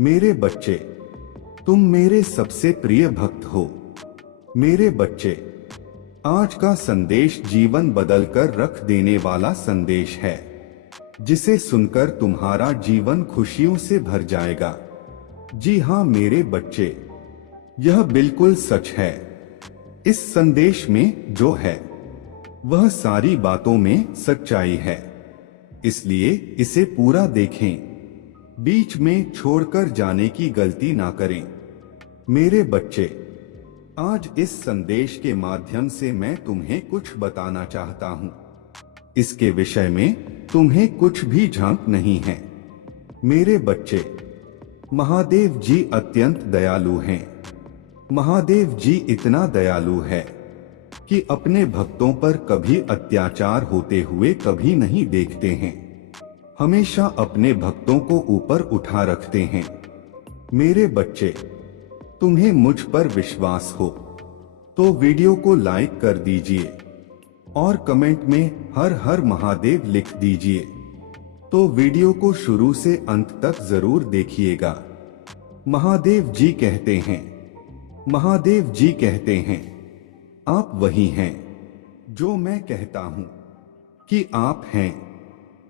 मेरे बच्चे, तुम मेरे सबसे प्रिय भक्त हो। मेरे बच्चे, आज का संदेश जीवन बदलकर रख देने वाला संदेश है, जिसे सुनकर तुम्हारा जीवन खुशियों से भर जाएगा। जी हाँ मेरे बच्चे, यह बिल्कुल सच है। इस संदेश में जो है वह सारी बातों में सच्चाई है, इसलिए इसे पूरा देखें। बीच में छोड़कर जाने की गलती ना करें। मेरे बच्चे, आज इस संदेश के माध्यम से मैं तुम्हें कुछ बताना चाहता हूँ। इसके विषय में तुम्हें कुछ भी झांक नहीं है। मेरे बच्चे, महादेव जी अत्यंत दयालु हैं। महादेव जी इतना दयालु है कि अपने भक्तों पर कभी अत्याचार होते हुए कभी नहीं देखते हैं। हमेशा अपने भक्तों को ऊपर उठा रखते हैं। मेरे बच्चे, तुम्हें मुझ पर विश्वास हो तो वीडियो को लाइक कर दीजिए और कमेंट में हर हर महादेव लिख दीजिए। तो वीडियो को शुरू से अंत तक जरूर देखिएगा। महादेव जी कहते हैं, महादेव जी कहते हैं, आप वही हैं जो मैं कहता हूं कि आप हैं।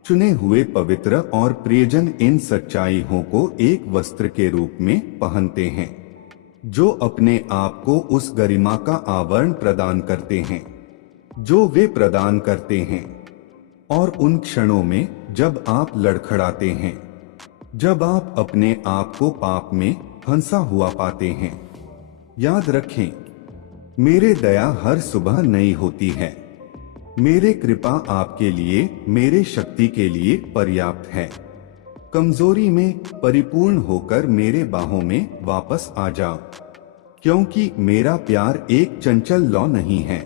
चुने हुए पवित्र और प्रियजन इन सच्चाइयों को एक वस्त्र के रूप में पहनते हैं, जो अपने आप को उस गरिमा का आवरण प्रदान करते हैं जो वे प्रदान करते हैं। और उन क्षणों में जब आप लड़खड़ाते हैं, जब आप अपने आप को पाप में फंसा हुआ पाते हैं, याद रखें, मेरे दया हर सुबह नई होती है। मेरे कृपा आपके लिए, मेरे शक्ति के लिए पर्याप्त है। कमजोरी में परिपूर्ण होकर मेरे बाहों में वापस आ जाओ, क्योंकि मेरा प्यार एक चंचल लौ नहीं है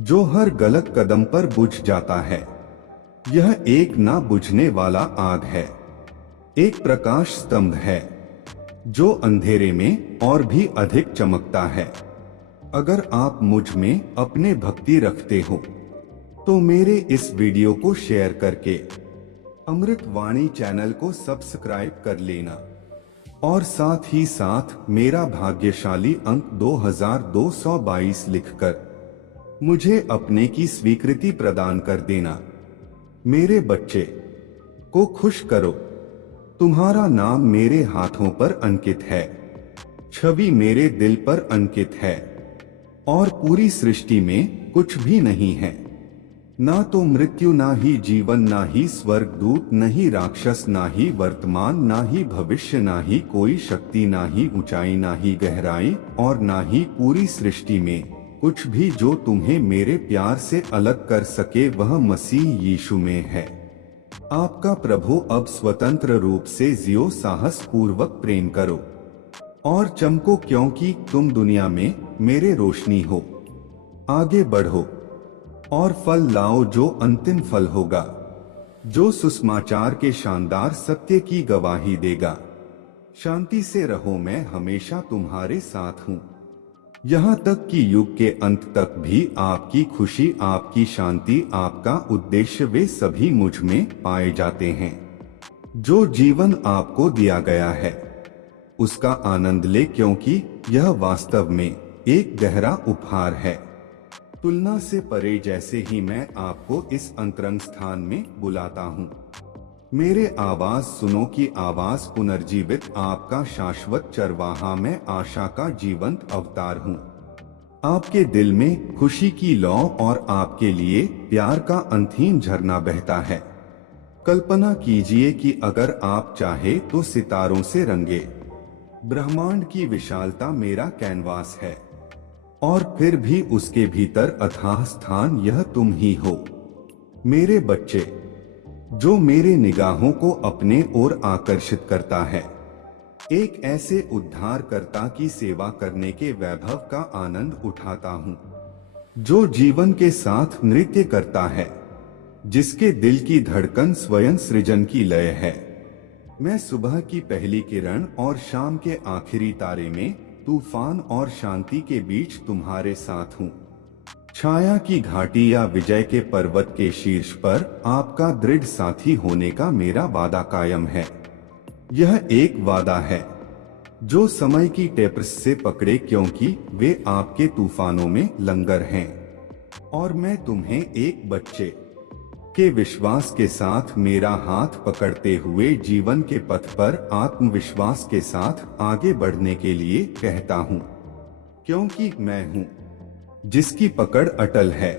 जो हर गलत कदम पर बुझ जाता है। यह एक ना बुझने वाला आग है, एक प्रकाश स्तंभ है जो अंधेरे में और भी अधिक चमकता है। अगर आप मुझ में अपने भक्ति रखते हो तो मेरे इस वीडियो को शेयर करके अमृत वाणी चैनल को सब्सक्राइब कर लेना और साथ ही साथ मेरा भाग्यशाली अंक 2222 लिखकर मुझे अपने की स्वीकृति प्रदान कर देना। मेरे बच्चे को खुश करो। तुम्हारा नाम मेरे हाथों पर अंकित है, छवि मेरे दिल पर अंकित है और पूरी सृष्टि में कुछ भी नहीं है। ना तो मृत्यु, ना ही जीवन, ना ही स्वर्गदूत, न ही राक्षस, ना ही वर्तमान, ना ही भविष्य, ना ही कोई शक्ति, ना ही ऊंचाई, ना ही गहराई और ना ही पूरी सृष्टि में कुछ भी जो तुम्हें मेरे प्यार से अलग कर सके, वह मसीह यीशु में है। आपका प्रभु अब स्वतंत्र रूप से जियो, साहस पूर्वक प्रेम करो और चमको, क्योंकि तुम दुनिया में मेरे रोशनी हो। आगे बढ़ो और फल लाओ, जो अंतिम फल होगा, जो सुसमाचार के शानदार सत्य की गवाही देगा। शांति से रहो, मैं हमेशा तुम्हारे साथ हूँ। यहाँ तक कि युग के अंत तक भी आपकी खुशी, आपकी शांति, आपका उद्देश्य, वे सभी मुझ में पाए जाते हैं। जो जीवन आपको दिया गया है उसका आनंद ले, क्योंकि यह वास्तव में एक गहरा उपहार है। तुलना से परे जैसे ही मैं आपको इस अंतरंग स्थान में बुलाता हूँ, मेरे आवाज सुनो की आवाज पुनर्जीवित, आपका शाश्वत चरवाहा, मैं आशा का जीवंत अवतार हूँ। आपके दिल में खुशी की लौ और आपके लिए प्यार का अंतहीन झरना बहता है। कल्पना कीजिए कि अगर आप चाहे तो सितारों से रंगे ब्रह्मांड की विशालता मेरा कैनवास है और फिर भी उसके भीतर अथाह स्थान यह तुम ही हो। मेरे बच्चे, जो मेरे निगाहों को अपने ओर आकर्षित करता है, एक ऐसे उद्धारकर्ता की सेवा करने के वैभव का आनंद उठाता हूँ, जो जीवन के साथ नृत्य करता है, जिसके दिल की धड़कन स्वयं सृजन की लय है। मैं सुबह की पहली किरण और शाम के आखिरी तारे में, तूफान और शांति के बीच तुम्हारे साथ हूँ। छाया की घाटी या विजय के पर्वत के शीर्ष पर आपका दृढ़ साथी होने का मेरा वादा कायम है। यह एक वादा है जो समय की टेप्स से पकड़े, क्योंकि वे आपके तूफानों में लंगर हैं। और मैं तुम्हें एक बच्चे के विश्वास के साथ मेरा हाथ पकड़ते हुए जीवन के पथ पर आत्मविश्वास के साथ आगे बढ़ने के लिए कहता हूँ, क्योंकि मैं हूँ जिसकी पकड़ अटल है,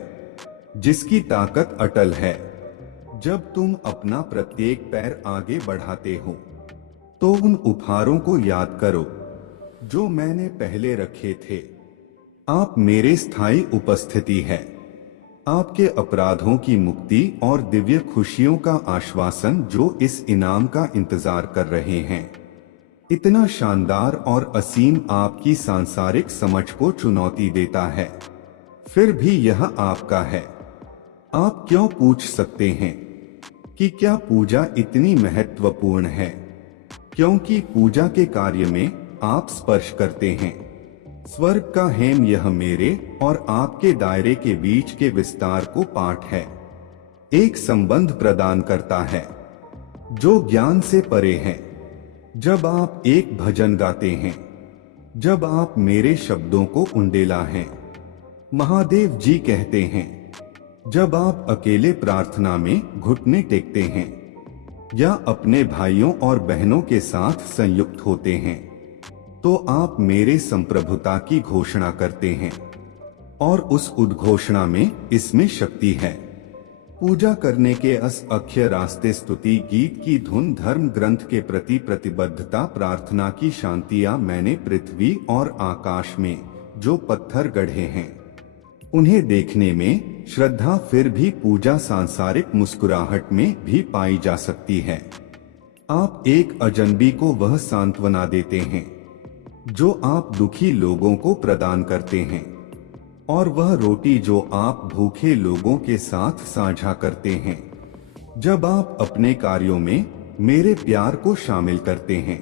जिसकी ताकत अटल है। जब तुम अपना प्रत्येक पैर आगे बढ़ाते हो तो उन उपहारों को याद करो जो मैंने पहले रखे थे। आप मेरे स्थायी उपस्थिति है, आपके अपराधों की मुक्ति और दिव्य खुशियों का आश्वासन जो इस इनाम का इंतजार कर रहे हैं। इतना शानदार और असीम आपकी सांसारिक समझ को चुनौती देता है, फिर भी यह आपका है। आप क्यों पूछ सकते हैं कि क्या पूजा इतनी महत्वपूर्ण है? क्योंकि पूजा के कार्य में आप स्पर्श करते हैं स्वर्ग का हेम। यह मेरे और आपके दायरे के बीच के विस्तार को पाठ है, एक संबंध प्रदान करता है जो ज्ञान से परे है। जब आप एक भजन गाते हैं, जब आप मेरे शब्दों को उंडेला हैं, महादेव जी कहते हैं, जब आप अकेले प्रार्थना में घुटने टेकते हैं या अपने भाइयों और बहनों के साथ संयुक्त होते हैं, तो आप मेरे संप्रभुता की घोषणा करते हैं। और उस उद्घोषणा में इसमें शक्ति है। पूजा करने के असंख्य रास्ते, स्तुति गीत की धुन, धर्म ग्रंथ के प्रति प्रतिबद्धता, प्रार्थना की शांतियां मैंने पृथ्वी और आकाश में जो पत्थर गढ़े हैं उन्हें देखने में श्रद्धा। फिर भी पूजा सांसारिक मुस्कुराहट में भी पाई जा सकती है। आप एक अजनबी को वह सांत्वना देते हैं जो आप दुखी लोगों को प्रदान करते हैं, और वह रोटी जो आप भूखे लोगों के साथ साझा करते हैं। जब आप अपने कार्यों में मेरे प्यार को शामिल करते हैं,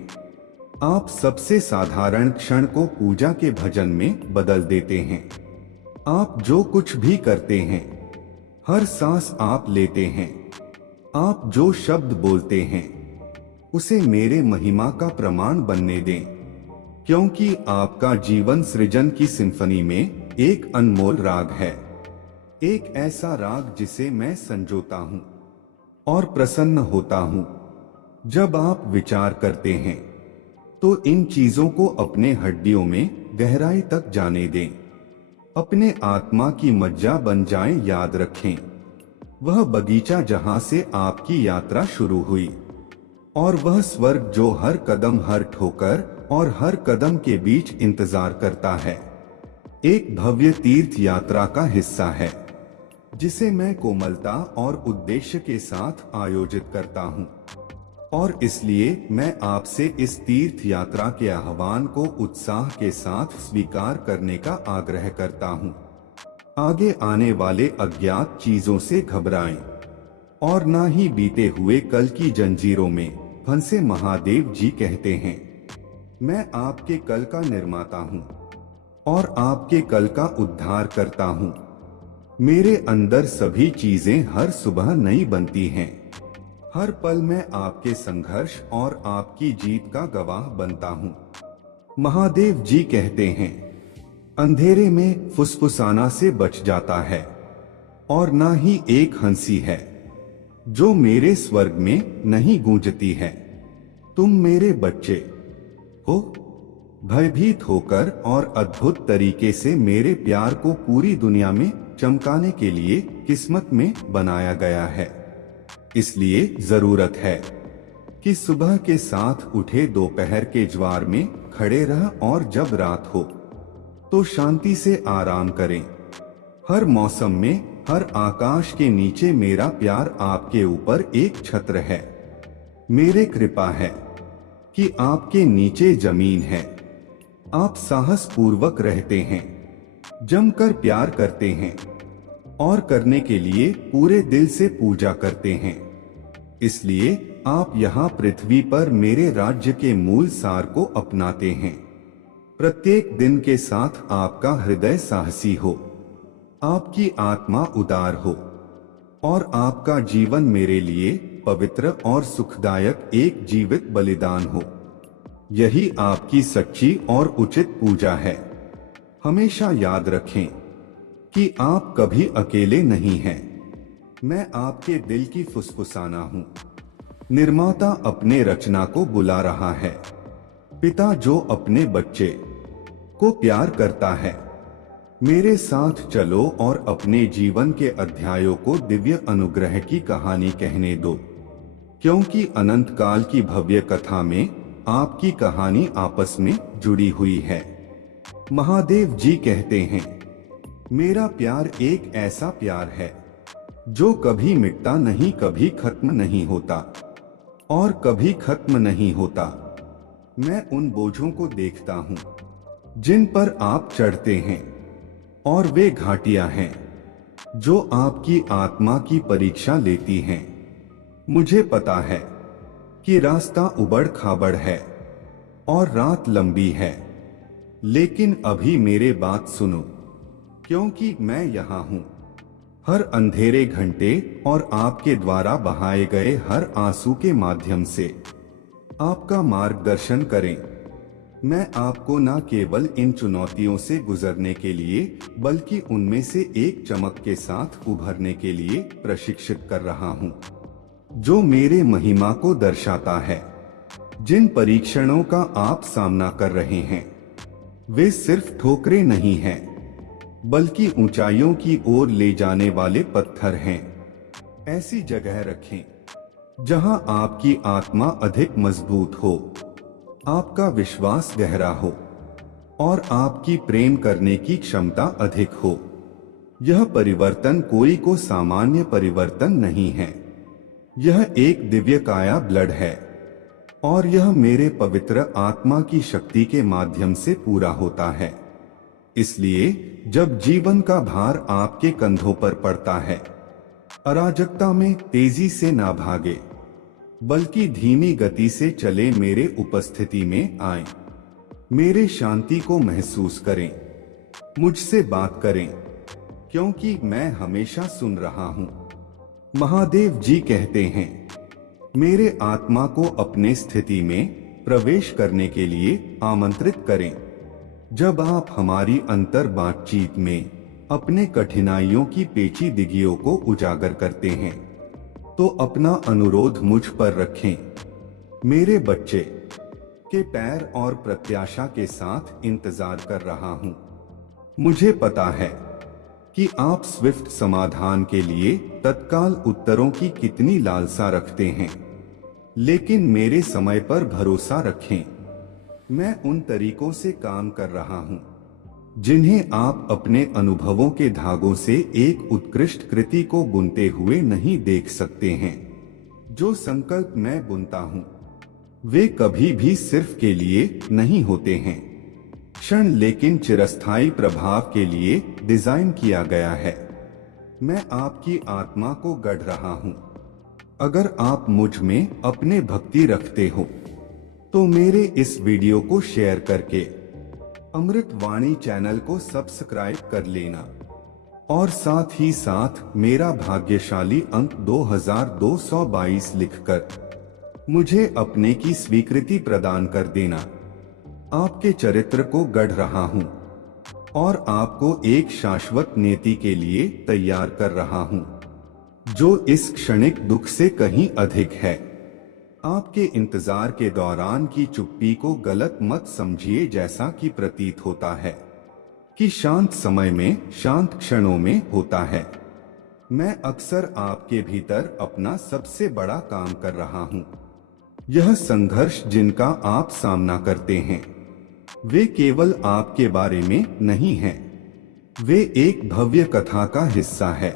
आप सबसे साधारण क्षण को पूजा के भजन में बदल देते हैं। आप जो कुछ भी करते हैं, हर सांस आप लेते हैं, आप जो शब्द बोलते हैं, उसे मेरे महिमा का प्रमाण बनने दें, क्योंकि आपका जीवन सृजन की सिम्फनी में एक अनमोल राग है। एक ऐसा राग जिसे मैं संजोता हूँ और प्रसन्न होता हूँ। जब आप विचार करते हैं तो इन चीजों को अपने हड्डियों में गहराई तक जाने दें, अपने आत्मा की मज्जा बन जाएं। याद रखें, वह बगीचा जहां से आपकी यात्रा शुरू हुई, और वह स्वर्ग जो हर कदम, हर ठोकर और हर कदम के बीच इंतजार करता है, एक भव्य तीर्थ यात्रा का हिस्सा है जिसे मैं कोमलता और उद्देश्य के साथ आयोजित करता हूँ। और इसलिए मैं आपसे इस तीर्थ यात्रा के आह्वान को उत्साह के साथ स्वीकार करने का आग्रह करता हूँ। आगे आने वाले अज्ञात चीजों से घबराएं और ना ही बीते हुए कल की जंजीरों में फंसे। महादेव जी कहते हैं, मैं आपके कल का निर्माता हूँ और आपके कल का उद्धार करता हूँ। मेरे अंदर सभी चीजें हर सुबह नई बनती हैं। हर पल मैं आपके संघर्ष और आपकी जीत का गवाह बनता हूँ। महादेव जी कहते हैं, अंधेरे में फुसफुसाना से बच जाता है, और ना ही एक हंसी है जो मेरे स्वर्ग में नहीं गूंजती है। तुम मेरे बच्चे हो, भयभीत होकर और अद्भुत तरीके से मेरे प्यार को पूरी दुनिया में चमकाने के लिए किस्मत में बनाया गया है। इसलिए जरूरत है कि सुबह के साथ उठे दोपहर के ज्वार में खड़े रह, और जब रात हो तो शांति से आराम करें। हर मौसम में, हर आकाश के नीचे मेरा प्यार आपके ऊपर एक छत्र है। मेरे कृपा है कि आपके नीचे जमीन है। आप साहस पूर्वक रहते हैं, जमकर प्यार करते हैं और करने के लिए पूरे दिल से पूजा करते हैं। इसलिए आप यहाँ पृथ्वी पर मेरे राज्य के मूल सार को अपनाते हैं। प्रत्येक दिन के साथ आपका हृदय साहसी हो, आपकी आत्मा उदार हो, और आपका जीवन मेरे लिए पवित्र और सुखदायक एक जीवित बलिदान हो। यही आपकी सच्ची और उचित पूजा है। हमेशा याद रखें कि आप कभी अकेले नहीं हैं। मैं आपके दिल की फुसफुसाना हूँ। निर्माता अपने रचना को बुला रहा है। पिता जो अपने बच्चे को प्यार करता है। मेरे साथ चलो और अपने जीवन के अध्यायों को दिव्य अनुग्रह की कहानी कहने दो, क्योंकि अनंत काल की भव्य कथा में आपकी कहानी आपस में जुड़ी हुई है। महादेव जी कहते हैं, मेरा प्यार एक ऐसा प्यार है जो कभी मिटता नहीं, कभी खत्म नहीं होता और कभी खत्म नहीं होता। मैं उन बोझों को देखता हूँ जिन पर आप चढ़ते हैं, और वे घाटियां हैं जो आपकी आत्मा की परीक्षा लेती हैं। मुझे पता है कि रास्ता उबड़ खाबड़ है और रात लंबी है, लेकिन अभी मेरे बात सुनो, क्योंकि मैं यहाँ हूँ। हर अंधेरे घंटे और आपके द्वारा बहाए गए हर आंसू के माध्यम से आपका मार्गदर्शन करें। मैं आपको न केवल इन चुनौतियों से गुजरने के लिए, बल्कि उनमें से एक चमक के साथ उभरने के लिए प्रशिक्षित कर रहा हूँ, जो मेरे महिमा को दर्शाता है। जिन परीक्षणों का आप सामना कर रहे हैं, वे सिर्फ ठोकरें नहीं हैं, बल्कि ऊंचाइयों की ओर ले जाने वाले पत्थर हैं। ऐसी जगह रखें जहां आपकी आत्मा अधिक मजबूत हो, आपका विश्वास गहरा हो और आपकी प्रेम करने की क्षमता अधिक हो। यह परिवर्तन कोई को सामान्य परिवर्तन नहीं है। यह एक दिव्य काया ब्लड है और यह मेरे पवित्र आत्मा की शक्ति के माध्यम से पूरा होता है। इसलिए जब जीवन का भार आपके कंधों पर पड़ता है, अराजकता में तेजी से ना भागे, बल्कि धीमी गति से चले, मेरे उपस्थिति में आए। मेरे शांति को महसूस करें, मुझसे बात करें, क्योंकि मैं हमेशा सुन रहा हूँ। महादेव जी कहते हैं, मेरे आत्मा को अपने स्थिति में प्रवेश करने के लिए आमंत्रित करें। जब आप हमारी अंतर बातचीत में अपने कठिनाइयों की पेचीदगियों को उजागर करते हैं, तो अपना अनुरोध मुझ पर रखें। मेरे बच्चे के पैर और प्रत्याशा के साथ इंतजार कर रहा हूं। मुझे पता है कि आप स्विफ्ट समाधान के लिए तत्काल उत्तरों की कितनी लालसा रखते हैं, लेकिन मेरे समय पर भरोसा रखें। मैं उन तरीकों से काम कर रहा हूं जिन्हें आप अपने अनुभवों के धागों से एक उत्कृष्ट कृति को बुनते हुए नहीं देख सकते हैं। जो संकल्प मैं बुनता हूं, वे कभी भी सिर्फ के लिए नहीं होते हैं, क्षण लेकिन चिरस्थायी प्रभाव के लिए डिजाइन किया गया है। मैं आपकी आत्मा को गढ़ रहा हूं। अगर आप मुझ में अपने भक्ति रखते हो, तो मेरे इस वीडियो को शेयर करके अमृत वाणी चैनल को सब्सक्राइब कर लेना और साथ ही साथ मेरा भाग्यशाली अंक 2222 लिखकर मुझे अपने की स्वीकृति प्रदान कर देना। आपके चरित्र को गढ़ रहा हूं और आपको एक शाश्वत नीति के लिए तैयार कर रहा हूं, जो इस क्षणिक दुख से कहीं अधिक है। आपके इंतजार के दौरान की चुप्पी को गलत मत समझिए, जैसा कि प्रतीत होता है कि शांत समय में, शांत क्षणों में होता है। मैं अक्सर आपके भीतर अपना सबसे बड़ा काम कर रहा हूँ। यह संघर्ष जिनका आप सामना करते हैं, वे केवल आपके बारे में नहीं हैं, वे एक भव्य कथा का हिस्सा है।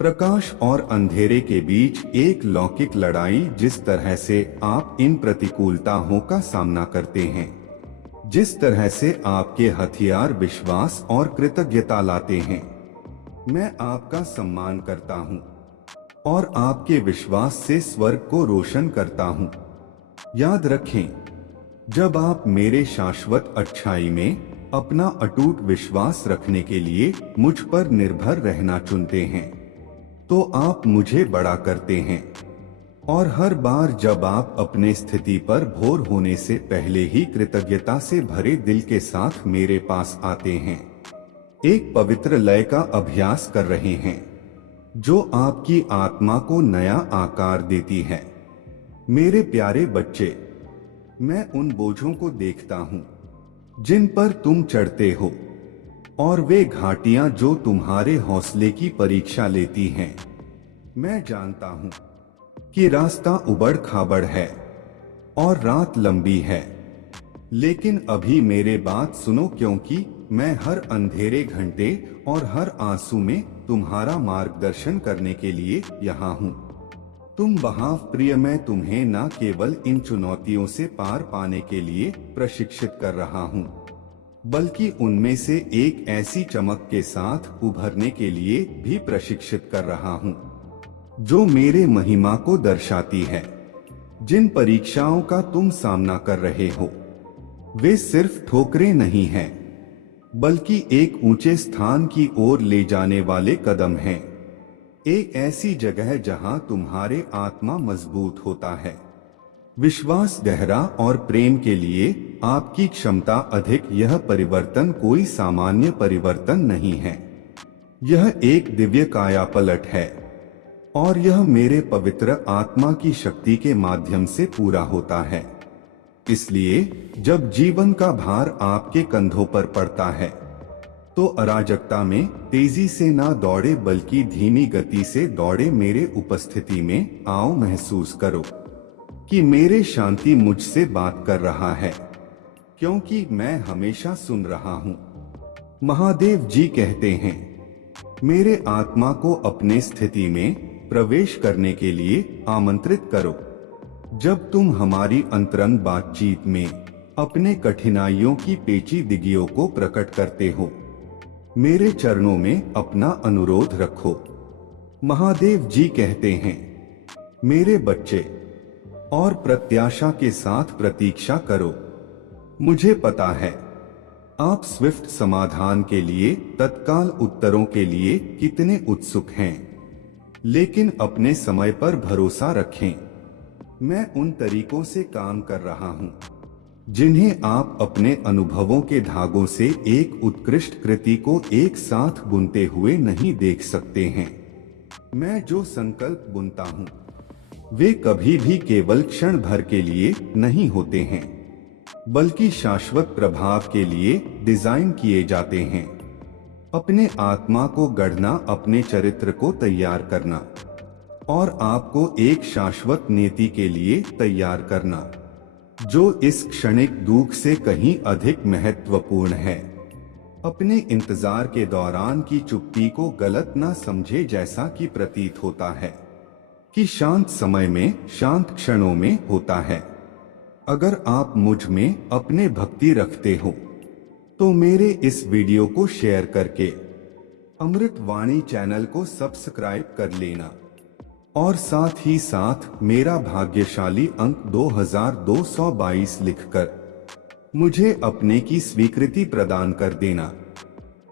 प्रकाश और अंधेरे के बीच एक लौकिक लड़ाई। जिस तरह से आप इन प्रतिकूलताओं का सामना करते हैं, जिस तरह से आपके हथियार विश्वास और कृतज्ञता लाते हैं, मैं आपका सम्मान करता हूं और आपके विश्वास से स्वर्ग को रोशन करता हूं। याद रखें, जब आप मेरे शाश्वत अच्छाई में अपना अटूट विश्वास रखने के लिए मुझ पर निर्भर रहना चुनते हैं, तो आप मुझे बड़ा करते हैं। और हर बार जब आप अपने स्थिति पर भोर होने से पहले ही कृतज्ञता से भरे दिल के साथ मेरे पास आते हैं, एक पवित्र लय का अभ्यास कर रहे हैं जो आपकी आत्मा को नया आकार देती है। मेरे प्यारे बच्चे, मैं उन बोझों को देखता हूँ जिन पर तुम चढ़ते हो और वे घाटियां जो तुम्हारे हौसले की परीक्षा लेती हैं। मैं जानता हूँ कि रास्ता उबड़ खाबड़ है और रात लंबी है, लेकिन अभी मेरे बात सुनो, क्योंकि मैं हर अंधेरे घंटे और हर आंसू में तुम्हारा मार्गदर्शन करने के लिए यहाँ हूँ। तुम वहाँ प्रिय, मैं तुम्हें न केवल इन चुनौतियों से पार पाने के लिए प्रशिक्षित कर रहा हूँ, बल्कि उनमें से एक ऐसी चमक के साथ उभरने के लिए भी प्रशिक्षित कर रहा हूँ जो मेरे महिमा को दर्शाती है। जिन परीक्षाओं का तुम सामना कर रहे हो वे सिर्फ ठोकरें नहीं हैं, बल्कि एक ऊंचे स्थान की ओर ले जाने वाले कदम हैं। एक ऐसी जगह जहां तुम्हारे आत्मा मजबूत होता है, विश्वास गहरा और प्रेम के लिए आपकी क्षमता अधिक। यह परिवर्तन कोई सामान्य परिवर्तन नहीं है, यह एक दिव्य कायापलट है और यह मेरे पवित्र आत्मा की शक्ति के माध्यम से पूरा होता है। इसलिए जब जीवन का भार आपके कंधों पर पड़ता है तो अराजकता में तेजी से ना दौड़े, बल्कि धीमी गति से दौड़े। मेरे उपस्थिति में आओ, महसूस करो कि मेरे शांति मुझसे बात कर रहा है, क्योंकि मैं हमेशा सुन रहा हूँ। महादेव जी कहते हैं, मेरे आत्मा को अपने स्थिति में प्रवेश करने के लिए आमंत्रित करो। जब तुम हमारी अंतरंग बातचीत में अपने कठिनाइयों की पेचीदगियों को प्रकट करते हो, मेरे चरणों में अपना अनुरोध रखो। महादेव जी कहते हैं, मेरे बच्चे, और प्रत्याशा के साथ प्रतीक्षा करो। मुझे पता है आप स्विफ्ट समाधान के लिए, तत्काल उत्तरों के लिए कितने उत्सुक हैं, लेकिन अपने समय पर भरोसा रखें। मैं उन तरीकों से काम कर रहा हूँ जिन्हें आप अपने अनुभवों के धागों से एक उत्कृष्ट कृति को एक साथ बुनते हुए नहीं देख सकते हैं। मैं जो संकल्प बुनता हूँ वे कभी भी केवल क्षण भर के लिए नहीं होते हैं, बल्कि शाश्वत प्रभाव के लिए डिजाइन किए जाते हैं। अपने आत्मा को गढ़ना, अपने चरित्र को तैयार करना और आपको एक शाश्वत नीति के लिए तैयार करना जो इस क्षणिक दुख से कहीं अधिक महत्वपूर्ण है। अपने इंतजार के दौरान की चुप्पी को गलत ना समझे, जैसा कि प्रतीत होता है कि शांत समय में, शांत क्षणों में होता है। अगर आप मुझ में अपने भक्ति रखते हो तो मेरे इस वीडियो को शेयर करके अमृत वाणी चैनल को सब्सक्राइब कर लेना और साथ ही साथ मेरा भाग्यशाली अंक 2222 लिखकर मुझे अपने की स्वीकृति प्रदान कर देना।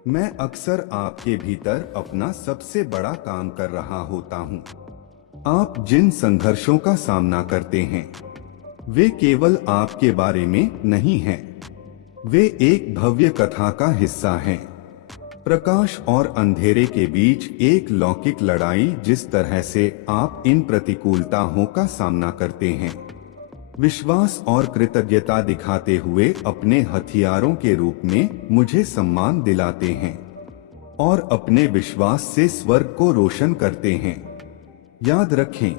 मैं अक्सर आपके भीतर अपना सबसे बड़ा काम कर रहा होता हूँ। आप जिन संघर्षों का सामना करते हैं वे केवल आपके बारे में नहीं हैं, वे एक भव्य कथा का हिस्सा हैं। प्रकाश और अंधेरे के बीच एक लौकिक लड़ाई। जिस तरह से आप इन प्रतिकूलताओं का सामना करते हैं, विश्वास और कृतज्ञता दिखाते हुए अपने हथियारों के रूप में मुझे सम्मान दिलाते हैं और अपने विश्वास से स्वर्ग को रोशन करते हैं। याद रखें,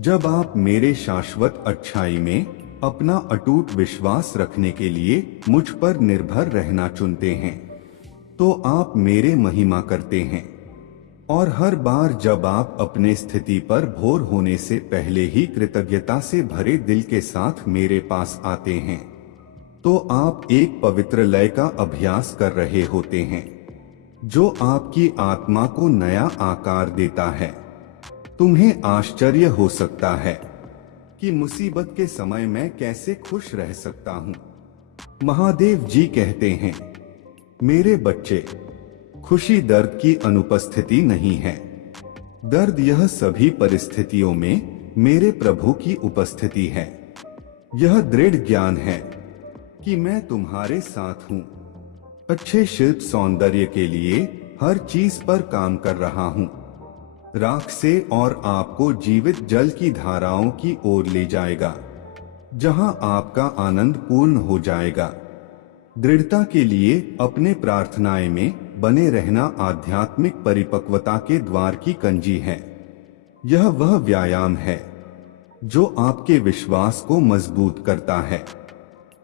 जब आप मेरे शाश्वत अच्छाई में अपना अटूट विश्वास रखने के लिए मुझ पर निर्भर रहना चुनते हैं तो आप मेरे महिमा करते हैं। और हर बार जब आप अपने स्थिति पर भोर होने से पहले ही कृतज्ञता से भरे दिल के साथ मेरे पास आते हैं तो आप एक पवित्र लय का अभ्यास कर रहे होते हैं जो आपकी आत्मा को नया आकार देता है। तुम्हें आश्चर्य हो सकता है कि मुसीबत के समय मैं कैसे खुश रह सकता हूँ। महादेव जी कहते हैं, मेरे बच्चे, खुशी दर्द की अनुपस्थिति नहीं है। दर्द यह सभी परिस्थितियों में मेरे प्रभु की उपस्थिति है। यह दृढ़ ज्ञान है कि मैं तुम्हारे साथ हूँ। अच्छे शिल्प सौंदर्य के लिए हर चीज पर काम कर रहा हूँ। राख से और आपको जीवित जल की धाराओं की ओर ले जाएगा, जहां आपका आनंद पूर्ण हो जाएगा। दृढ़ता के लिए अपने प्रार्थनाएं में बने रहना आध्यात्मिक परिपक्वता के द्वार की कंजी है। यह वह व्यायाम है जो आपके विश्वास को मजबूत करता है।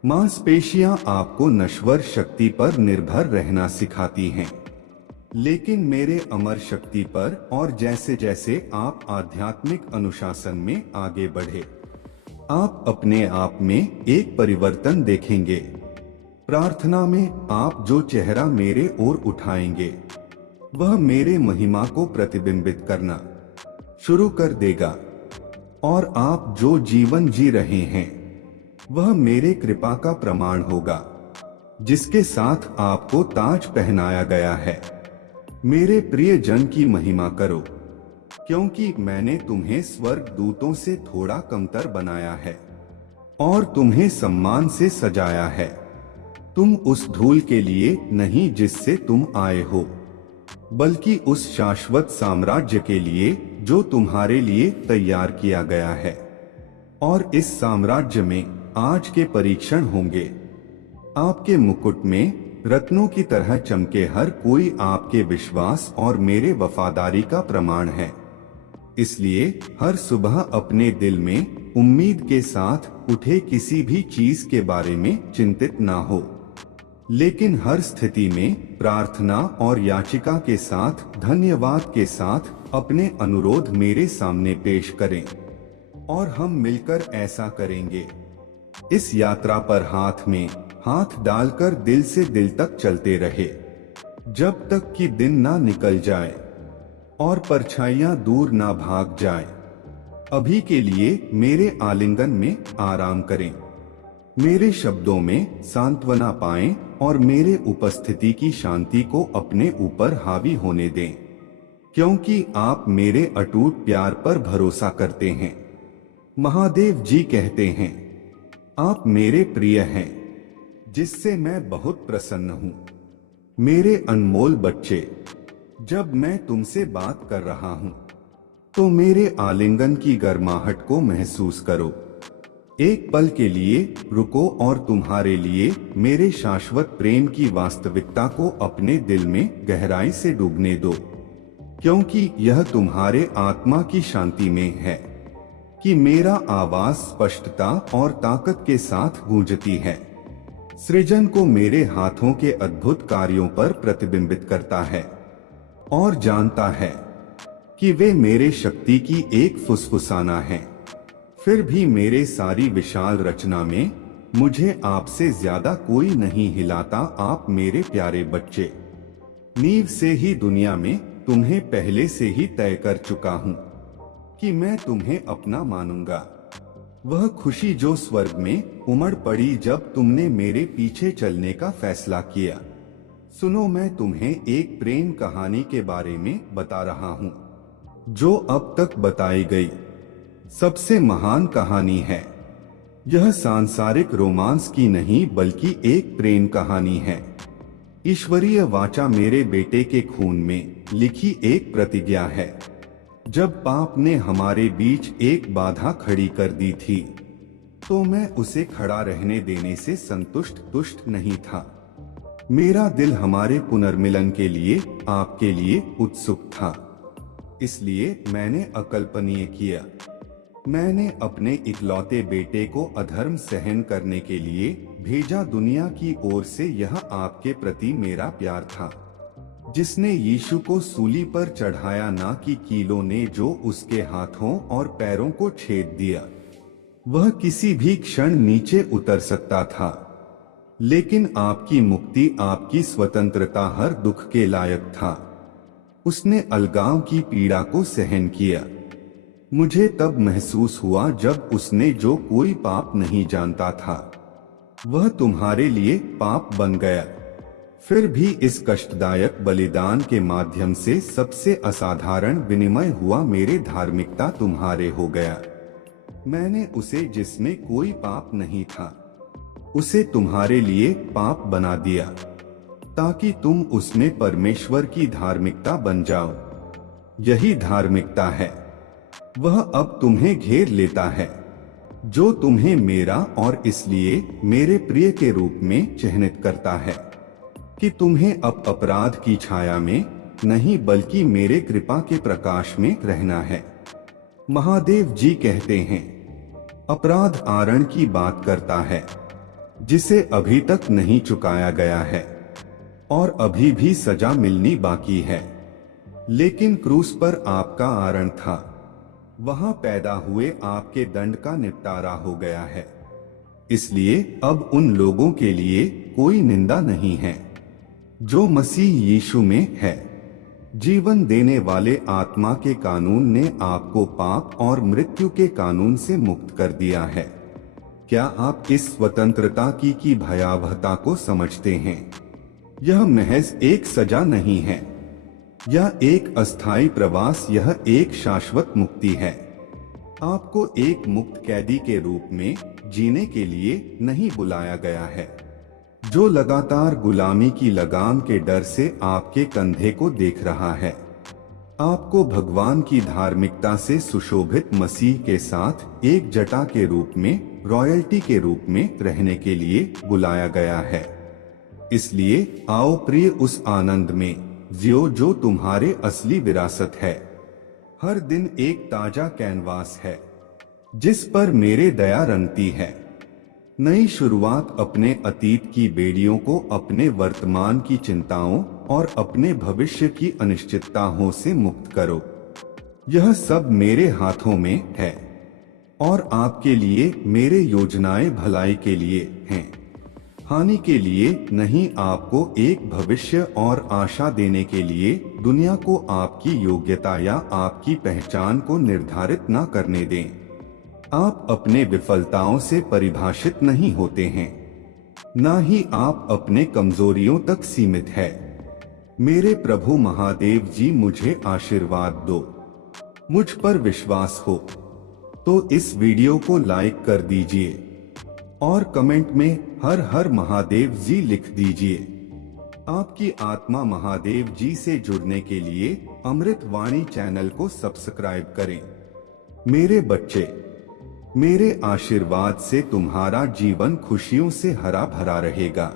मांसपेशियां आपको नश्वर शक्ति पर निर्भर रहना सिखाती हैं, लेकिन मेरे अमर शक्ति पर। और जैसे जैसे आप आध्यात्मिक अनुशासन में आगे बढ़े, आप अपने आप में एक परिवर्तन देखेंगे। प्रार्थना में आप जो चेहरा मेरे ओर उठाएंगे, वह मेरे महिमा को प्रतिबिंबित करना शुरू कर देगा। और आप जो जीवन जी रहे हैं, वह मेरे कृपा का प्रमाण होगा, जिसके साथ आपको ताज पहनाया गया है। मेरे प्रिय जन की महिमा करो, क्योंकि मैंने तुम्हें स्वर्ग दूतों से थोड़ा कमतर बनाया है और तुम्हें सम्मान से सजाया है। तुम उस धूल के लिए नहीं जिससे तुम आए हो, बल्कि उस शाश्वत साम्राज्य के लिए जो तुम्हारे लिए तैयार किया गया है। और इस साम्राज्य में आज के परीक्षण होंगे। आपके मुकुट में रत्नों की तरह चमके हर कोई आपके विश्वास और मेरे वफादारी का प्रमाण है। इसलिए हर सुबह अपने दिल में उम्मीद के साथ उठे, किसी भी चीज के बारे में चिंतित ना हो, लेकिन हर स्थिति में प्रार्थना और याचिका के साथ धन्यवाद के साथ अपने अनुरोध मेरे सामने पेश करें। और हम मिलकर ऐसा करेंगे। इस यात्रा पर हाथ में हाथ डालकर दिल से दिल तक चलते रहे, जब तक कि दिन ना निकल जाए और परछाइयां दूर ना भाग जाए। अभी के लिए मेरे आलिंगन में आराम करें, मेरे शब्दों में सांत्वना पाएं और मेरे उपस्थिति की शांति को अपने ऊपर हावी होने दें, क्योंकि आप मेरे अटूट प्यार पर भरोसा करते हैं। महादेव जी कहते हैं, आप मेरे प्रिय हैं, जिससे मैं बहुत प्रसन्न हूँ। मेरे अनमोल बच्चे, जब मैं तुमसे बात कर रहा हूँ, तो मेरे आलिंगन की गर्माहट को महसूस करो। एक पल के लिए रुको और तुम्हारे लिए मेरे शाश्वत प्रेम की वास्तविकता को अपने दिल में गहराई से डूबने दो, क्योंकि यह तुम्हारे आत्मा की शांति में है कि मेरा आवाज स्पष्टता और ताकत के साथ गूंजती है। सृजन को मेरे हाथों के अद्भुत कार्यों पर प्रतिबिंबित करता है और जानता है कि वे मेरे शक्ति की एक फुसफुसाना है। फिर भी मेरे सारी विशाल रचना में मुझे आपसे ज्यादा कोई नहीं हिलाता। आप मेरे प्यारे बच्चे, नींव से ही दुनिया में तुम्हें पहले से ही तय कर चुका हूँ कि मैं तुम्हें अपना मानूंगा। वह खुशी जो स्वर्ग में उमड़ पड़ी जब तुमने मेरे पीछे चलने का फैसला किया। सुनो, मैं तुम्हें एक प्रेम कहानी के बारे में बता रहा हूँ, जो अब तक बताई गई सबसे महान कहानी है। यह सांसारिक रोमांस की नहीं, बल्कि एक प्रेम कहानी है। ईश्वरीय वाचा मेरे बेटे के खून में लिखी एक प्रतिज्ञा है। जब पाप ने हमारे बीच एक बाधा खड़ी कर दी थी, तो मैं उसे खड़ा रहने देने से संतुष्ट नहीं था। मेरा दिल हमारे पुनर्मिलन के लिए आपके लिए उत्सुक था। इसलिए मैंने अकल्पनीय किया। मैंने अपने इकलौते बेटे को अधर्म सहन करने के लिए भेजा। दुनिया की ओर से यह आपके प्रति मेरा प्यार था, जिसने यीशु को सूली पर चढ़ाया, ना कि कीलों ने जो उसके हाथों और पैरों को छेद दिया। वह किसी भी क्षण नीचे उतर सकता था, लेकिन आपकी मुक्ति, आपकी स्वतंत्रता हर दुख के लायक था। उसने अलगाव की पीड़ा को सहन किया। मुझे तब महसूस हुआ जब उसने जो कोई पाप नहीं जानता था, वह तुम्हारे लिए पाप बन गया। फिर भी इस कष्टदायक बलिदान के माध्यम से सबसे असाधारण विनिमय हुआ। मेरे धार्मिकता तुम्हारे हो गया। मैंने उसे जिसमें कोई पाप नहीं था उसे तुम्हारे लिए पाप बना दिया, ताकि तुम उसमें परमेश्वर की धार्मिकता बन जाओ। यही धार्मिकता है। वह अब तुम्हें घेर लेता है, जो तुम्हें मेरा और इसलिए मेरे प्रिय के रूप में चिन्हित करता है, कि तुम्हें अब अपराध की छाया में नहीं बल्कि मेरे कृपा के प्रकाश में रहना है। महादेव जी कहते हैं, अपराध आरण की बात करता है जिसे अभी तक नहीं चुकाया गया है और अभी भी सजा मिलनी बाकी है। लेकिन क्रूस पर आपका आरण था, वहां पैदा हुए आपके दंड का निपटारा हो गया है। इसलिए अब उन लोगों के लिए कोई निंदा नहीं है जो मसीह यीशु में है। जीवन देने वाले आत्मा के कानून ने आपको पाप और मृत्यु के कानून से मुक्त कर दिया है। क्या आप इस स्वतंत्रता की भयावहता को समझते हैं? यह महज एक सजा नहीं है, यह एक अस्थायी प्रवास, यह एक शाश्वत मुक्ति है। आपको एक मुक्त कैदी के रूप में जीने के लिए नहीं बुलाया गया है, जो लगातार गुलामी की लगाम के डर से आपके कंधे को देख रहा है। आपको भगवान की धार्मिकता से सुशोभित मसीह के साथ एक जटा के रूप में, रॉयल्टी के रूप में रहने के लिए बुलाया गया है। इसलिए आओ प्रिय, उस आनंद में जियो जो तुम्हारे असली विरासत है। हर दिन एक ताजा कैनवास है जिस पर मेरे दया रंगती है। नई शुरुआत अपने अतीत की बेड़ियों को, अपने वर्तमान की चिंताओं और अपने भविष्य की अनिश्चितताओं से मुक्त करो। यह सब मेरे हाथों में है और आपके लिए मेरे योजनाएं भलाई के लिए हैं, हानि के लिए नहीं। आपको एक भविष्य और आशा देने के लिए दुनिया को आपकी योग्यता या आपकी पहचान को निर्धारित न करने दें। आप अपने विफलताओं से परिभाषित नहीं होते हैं, न ही आप अपने कमजोरियों तक सीमित है। मेरे प्रभु महादेव जी, मुझे आशीर्वाद दो। मुझ पर विश्वास हो तो इस वीडियो को लाइक कर दीजिए और कमेंट में हर हर महादेव जी लिख दीजिए। आपकी आत्मा महादेव जी से जुड़ने के लिए अमृतवाणी चैनल को सब्सक्राइब करें। मेरे बच्चे, मेरे आशीर्वाद से तुम्हारा जीवन खुशियों से हरा भरा रहेगा।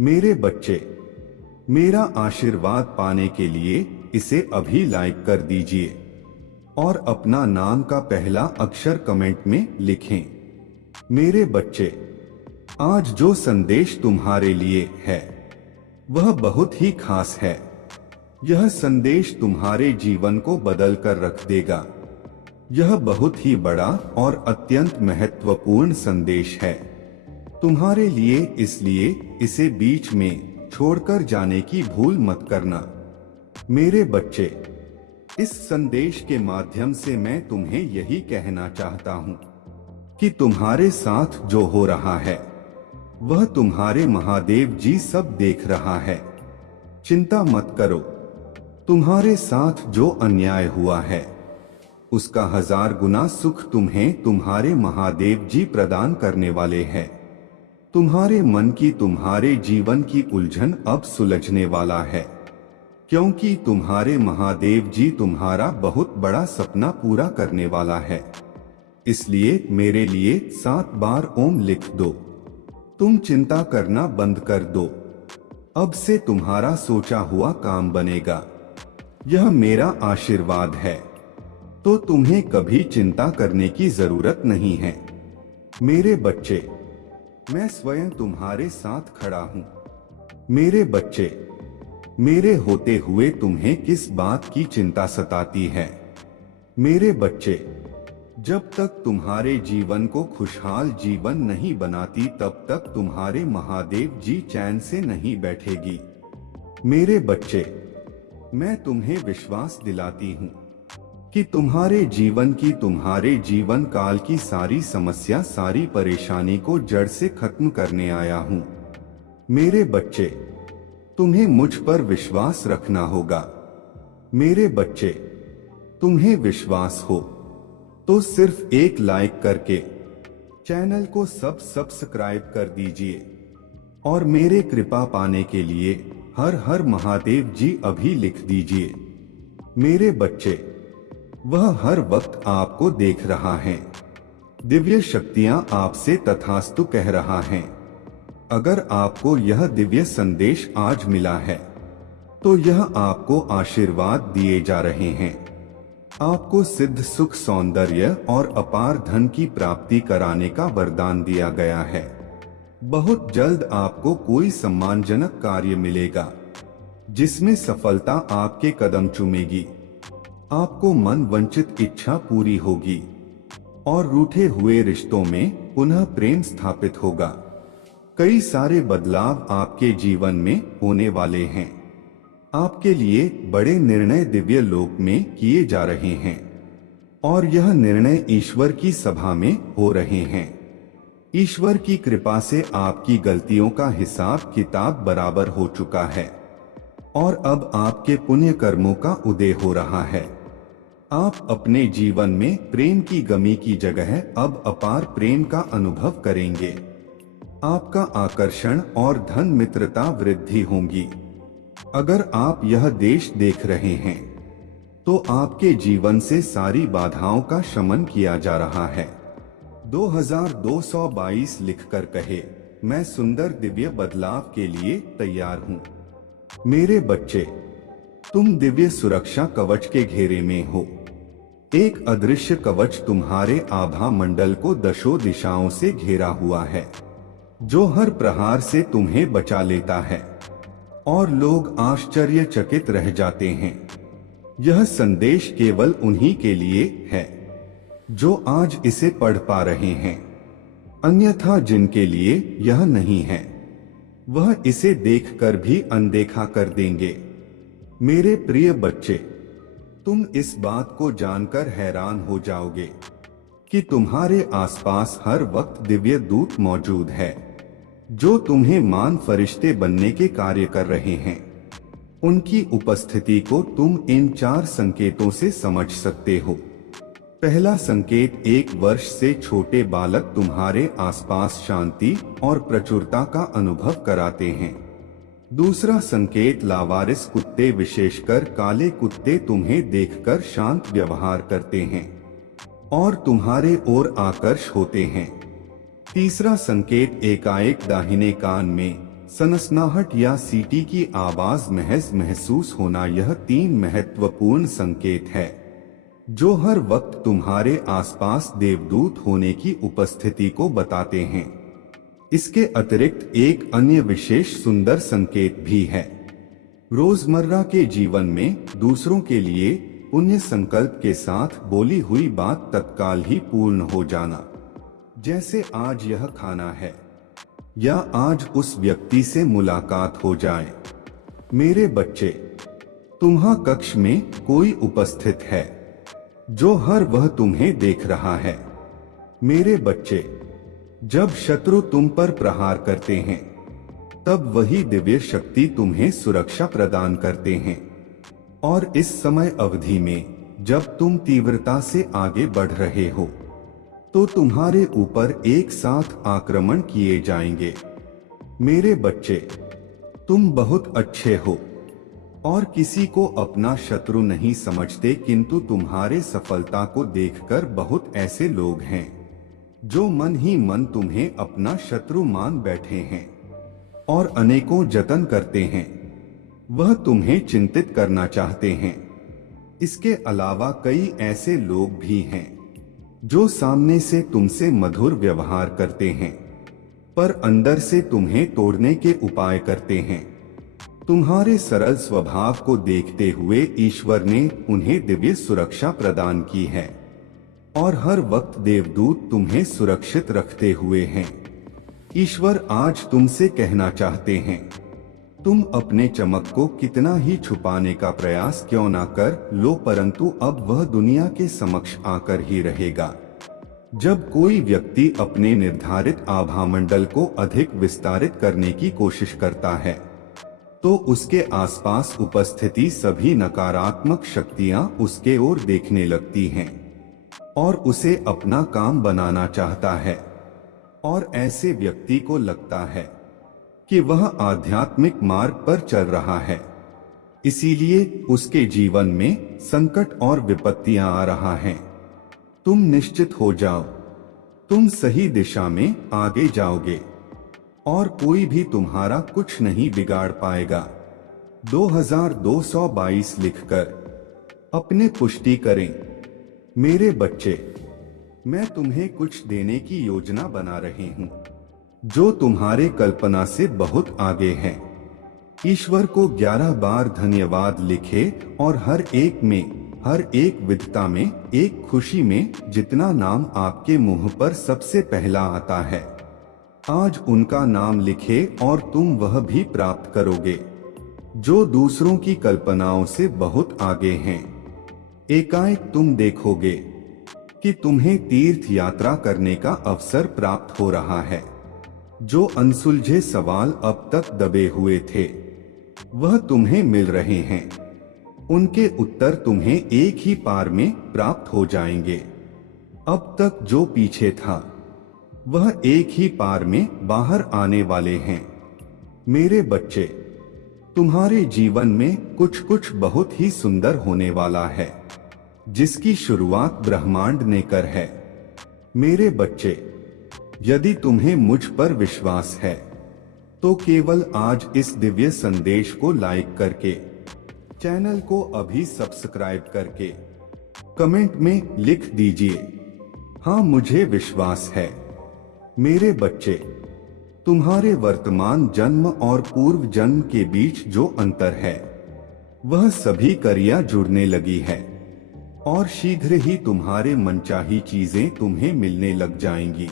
मेरे बच्चे, मेरा आशीर्वाद पाने के लिए इसे अभी लाइक कर दीजिए और अपना नाम का पहला अक्षर कमेंट में लिखें। मेरे बच्चे, आज जो संदेश तुम्हारे लिए है वह बहुत ही खास है। यह संदेश तुम्हारे जीवन को बदल कर रख देगा। यह बहुत ही बड़ा और अत्यंत महत्वपूर्ण संदेश है तुम्हारे लिए, इसलिए इसे बीच में छोड़कर जाने की भूल मत करना। मेरे बच्चे, इस संदेश के माध्यम से मैं तुम्हें यही कहना चाहता हूँ कि तुम्हारे साथ जो हो रहा है वह तुम्हारे महादेव जी सब देख रहा है। चिंता मत करो। तुम्हारे साथ जो अन्याय हुआ है उसका 1000 गुना सुख तुम्हें तुम्हारे महादेव जी प्रदान करने वाले हैं। तुम्हारे मन की, तुम्हारे जीवन की उलझन अब सुलझने वाला है, क्योंकि तुम्हारे महादेव जी तुम्हारा बहुत बड़ा सपना पूरा करने वाला है। इसलिए मेरे लिए 7 बार ओम लिख दो। तुम चिंता करना बंद कर दो। अब से तुम्हारा सोचा हुआ काम बनेगा। यह मेरा आशीर्वाद है, तो तुम्हें कभी चिंता करने की जरूरत नहीं है। मेरे बच्चे, मैं स्वयं तुम्हारे साथ खड़ा हूँ। मेरे बच्चे, मेरे होते हुए तुम्हें किस बात की चिंता सताती है? मेरे बच्चे, जब तक तुम्हारे जीवन को खुशहाल जीवन नहीं बनाती तब तक तुम्हारे महादेव जी चैन से नहीं बैठेगी। मेरे बच्चे, मैं तुम्हें विश्वास दिलाती हूँ कि तुम्हारे जीवन की, तुम्हारे जीवन काल की सारी समस्या, सारी परेशानी को जड़ से खत्म करने आया हूँ। मेरे बच्चे, तुम्हें मुझ पर विश्वास रखना होगा। मेरे बच्चे, तुम्हें विश्वास हो तो सिर्फ एक लाइक करके चैनल को सब्सक्राइब कर दीजिए और मेरे कृपा पाने के लिए हर हर महादेव जी अभी लिख दीजिए। मेरे बच्चे, वह हर वक्त आपको देख रहा है। दिव्य शक्तियां आपसे तथास्तु कह रहा हैं। अगर आपको यह दिव्य संदेश आज मिला है तो यह आपको आशीर्वाद दिए जा रहे हैं। आपको सिद्ध सुख, सौंदर्य और अपार धन की प्राप्ति कराने का वरदान दिया गया है। बहुत जल्द आपको कोई सम्मानजनक कार्य मिलेगा जिसमें सफलता आपके कदम चूमेगी। आपको मन वांछित इच्छा पूरी होगी और रूठे हुए रिश्तों में पुनः प्रेम स्थापित होगा। कई सारे बदलाव आपके जीवन में होने वाले हैं। आपके लिए बड़े निर्णय दिव्य लोक में किए जा रहे हैं और यह निर्णय ईश्वर की सभा में हो रहे हैं। ईश्वर की कृपा से आपकी गलतियों का हिसाब किताब बराबर हो चुका है और अब आपके पुण्य कर्मों का उदय हो रहा है। आप अपने जीवन में प्रेम की कमी की जगह अब अपार प्रेम का अनुभव करेंगे। आपका आकर्षण और धन मित्रता वृद्धि होंगी। अगर आप यह देश देख रहे हैं तो आपके जीवन से सारी बाधाओं का शमन किया जा रहा है। 2222 लिखकर कहे, मैं सुंदर दिव्य बदलाव के लिए तैयार हूँ। मेरे बच्चे, तुम दिव्य सुरक्षा कवच के घेरे में हो। एक अदृश्य कवच तुम्हारे आभा मंडल को दशों दिशाओं से घेरा हुआ है, जो हर प्रहार से तुम्हें बचा लेता है और लोग आश्चर्यचकित रह जाते हैं। यह संदेश केवल उन्हीं के लिए है जो आज इसे पढ़ पा रहे हैं, अन्यथा जिनके लिए यह नहीं है वह इसे देखकर भी अनदेखा कर देंगे। मेरे प्रिय बच्चे, तुम इस बात को जानकर हैरान हो जाओगे कि तुम्हारे आसपास हर वक्त दिव्य दूत मौजूद है जो तुम्हें मान फरिश्ते बनने के कार्य कर रहे हैं। उनकी उपस्थिति को तुम इन 4 संकेतों से समझ सकते हो। पहला संकेत, 1 वर्ष से छोटे बालक तुम्हारे आसपास शांति और प्रचुरता का अनुभव कराते हैं। दूसरा संकेत, लावारिस कुत्ते विशेषकर काले कुत्ते तुम्हें देखकर शांत व्यवहार करते हैं और तुम्हारे ओर आकर्ष होते हैं। तीसरा संकेत, एकाएक दाहिने कान में सनसनाहट या सीटी की आवाज महसूस होना। यह 3 महत्वपूर्ण संकेत है जो हर वक्त तुम्हारे आसपास देवदूत होने की उपस्थिति को बताते हैं। इसके अतिरिक्त एक अन्य विशेष सुंदर संकेत भी है। रोजमर्रा के जीवन में दूसरों के लिए पुण्य संकल्प के साथ बोली हुई बात तत्काल ही पूर्ण हो जाना, जैसे आज यह खाना है या आज उस व्यक्ति से मुलाकात हो जाए। मेरे बच्चे, तुम्हां कक्ष में कोई उपस्थित है जो हर वह तुम्हें देख रहा है। मेरे बच्चे, जब शत्रु तुम पर प्रहार करते हैं तब वही दिव्य शक्ति तुम्हें सुरक्षा प्रदान करते हैं और इस समय अवधि में जब तुम तीव्रता से आगे बढ़ रहे हो तो तुम्हारे ऊपर एक साथ आक्रमण किए जाएंगे। मेरे बच्चे, तुम बहुत अच्छे हो और किसी को अपना शत्रु नहीं समझते, किंतु तुम्हारे सफलता को देखकर बहुत ऐसे लोग हैं जो मन ही मन तुम्हें अपना शत्रु मान बैठे हैं और अनेकों जतन करते हैं। वह तुम्हें चिंतित करना चाहते हैं। इसके अलावा कई ऐसे लोग भी हैं जो सामने से तुमसे मधुर व्यवहार करते हैं पर अंदर से तुम्हें तोड़ने के उपाय करते हैं। तुम्हारे सरल स्वभाव को देखते हुए ईश्वर ने उन्हें दिव्य सुरक्षा प्रदान की है और हर वक्त देवदूत तुम्हें सुरक्षित रखते हुए हैं। ईश्वर आज तुमसे कहना चाहते हैं, तुम अपने चमक को कितना ही छुपाने का प्रयास क्यों ना कर लो, परंतु अब वह दुनिया के समक्ष आकर ही रहेगा। जब कोई व्यक्ति अपने निर्धारित आभामंडल को अधिक विस्तारित करने की कोशिश करता है तो उसके आसपास उपस्थिति सभी नकारात्मक शक्तियां उसके ओर देखने लगती हैं और उसे अपना काम बनाना चाहता है, और ऐसे व्यक्ति को लगता है कि वह आध्यात्मिक मार्ग पर चल रहा है, इसीलिए उसके जीवन में संकट और विपत्तियां आ रहा हैं। तुम निश्चित हो जाओ, तुम सही दिशा में आगे जाओगे और कोई भी तुम्हारा कुछ नहीं बिगाड़ पाएगा। 2222 लिखकर अपने पुष्टि करें। मेरे बच्चे, मैं तुम्हें कुछ देने की योजना बना रही हूँ जो तुम्हारे कल्पना से बहुत आगे है। ईश्वर को 11 बार धन्यवाद लिखे और हर एक विधता में, एक खुशी में जितना नाम आपके मुंह पर सबसे पहला आता है, आज उनका नाम लिखे और तुम वह भी प्राप्त करोगे जो दूसरों की कल्पनाओं से बहुत आगे हैं। एकाएक तुम देखोगे कि तुम्हें तीर्थ यात्रा करने का अवसर प्राप्त हो रहा है। जो अनसुलझे सवाल अब तक दबे हुए थे, वह तुम्हें मिल रहे हैं। उनके उत्तर तुम्हें एक ही पार में प्राप्त हो जाएंगे। अब तक जो पीछे था, वह एक ही पार में बाहर आने वाले हैं। मेरे बच्चे, तुम्हारे जीवन में कुछ कुछ बहुत ही सुंदर होने वाला है, जिसकी शुरुआत ब्रह्मांड ने कर है। मेरे बच्चे, यदि तुम्हें मुझ पर विश्वास है तो केवल आज इस दिव्य संदेश को लाइक करके, चैनल को अभी सब्सक्राइब करके कमेंट में लिख दीजिए, हाँ मुझे विश्वास है। मेरे बच्चे, तुम्हारे वर्तमान जन्म और पूर्व जन्म के बीच जो अंतर है, वह सभी कड़ियां जुड़ने लगी है और शीघ्र ही तुम्हारे मनचाही चीजें तुम्हें मिलने लग जाएंगी।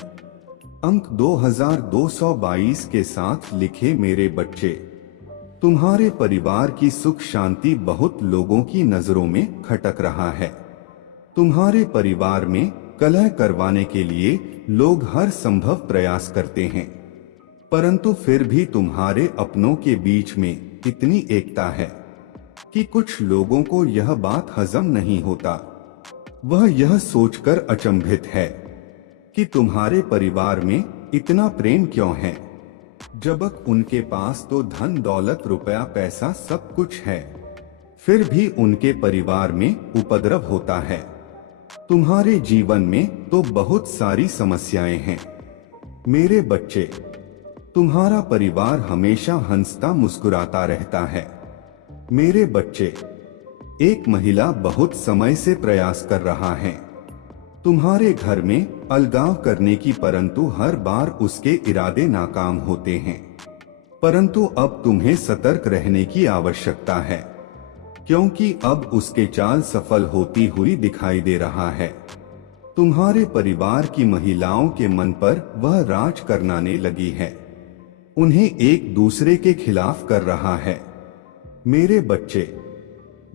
अंक 2222 के साथ लिखे। मेरे बच्चे, तुम्हारे परिवार की सुख शांति बहुत लोगों की नजरों में खटक रहा है। तुम्हारे परिवार में कलह करवाने के लिए लोग हर संभव प्रयास करते हैं, परंतु फिर भी तुम्हारे अपनों के बीच में इतनी एकता है कि कुछ लोगों को यह बात हजम नहीं होता। वह यह सोचकर अचंभित है कि तुम्हारे परिवार में इतना प्रेम क्यों है, जबकि उनके पास तो धन दौलत रुपया पैसा सब कुछ है, फिर भी उनके परिवार में उपद्रव होता है। तुम्हारे जीवन में तो बहुत सारी समस्याएं हैं। मेरे बच्चे, तुम्हारा परिवार हमेशा हंसता मुस्कुराता रहता है। मेरे बच्चे, एक महिला बहुत समय से प्रयास कर रहा है तुम्हारे घर में अलगाव करने की, परंतु हर बार उसके इरादे नाकाम होते हैं। परंतु अब तुम्हें सतर्क रहने की आवश्यकता है, क्योंकि अब उसके चाल सफल होती हुई दिखाई दे रहा है। तुम्हारे परिवार की महिलाओं के मन पर वह राज करने लगी है, उन्हें एक दूसरे के खिलाफ कर रहा है। मेरे बच्चे,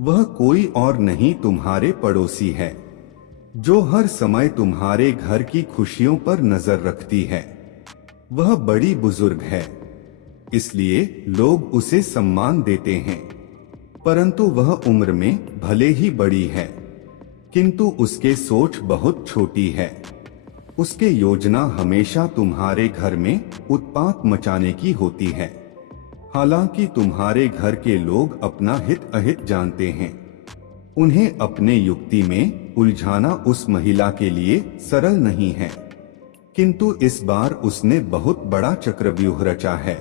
वह कोई और नहीं तुम्हारे पड़ोसी है, जो हर समय तुम्हारे घर की खुशियों पर नजर रखती है। वह बड़ी बुजुर्ग है, इसलिए लोग उसे सम्मान देते हैं, परंतु वह उम्र में भले ही बड़ी है, किंतु उसके सोच बहुत छोटी है। उसके योजना हमेशा तुम्हारे घर में उत्पात मचाने की होती है। हालांकि तुम्हारे घर के लोग अपना हित अहित जानते हैं। उन्हें अपने युक्ति में उलझाना उस महिला के लिए सरल नहीं है, किंतु इस बार उसने बहुत बड़ा चक्रव्यूह रचा है,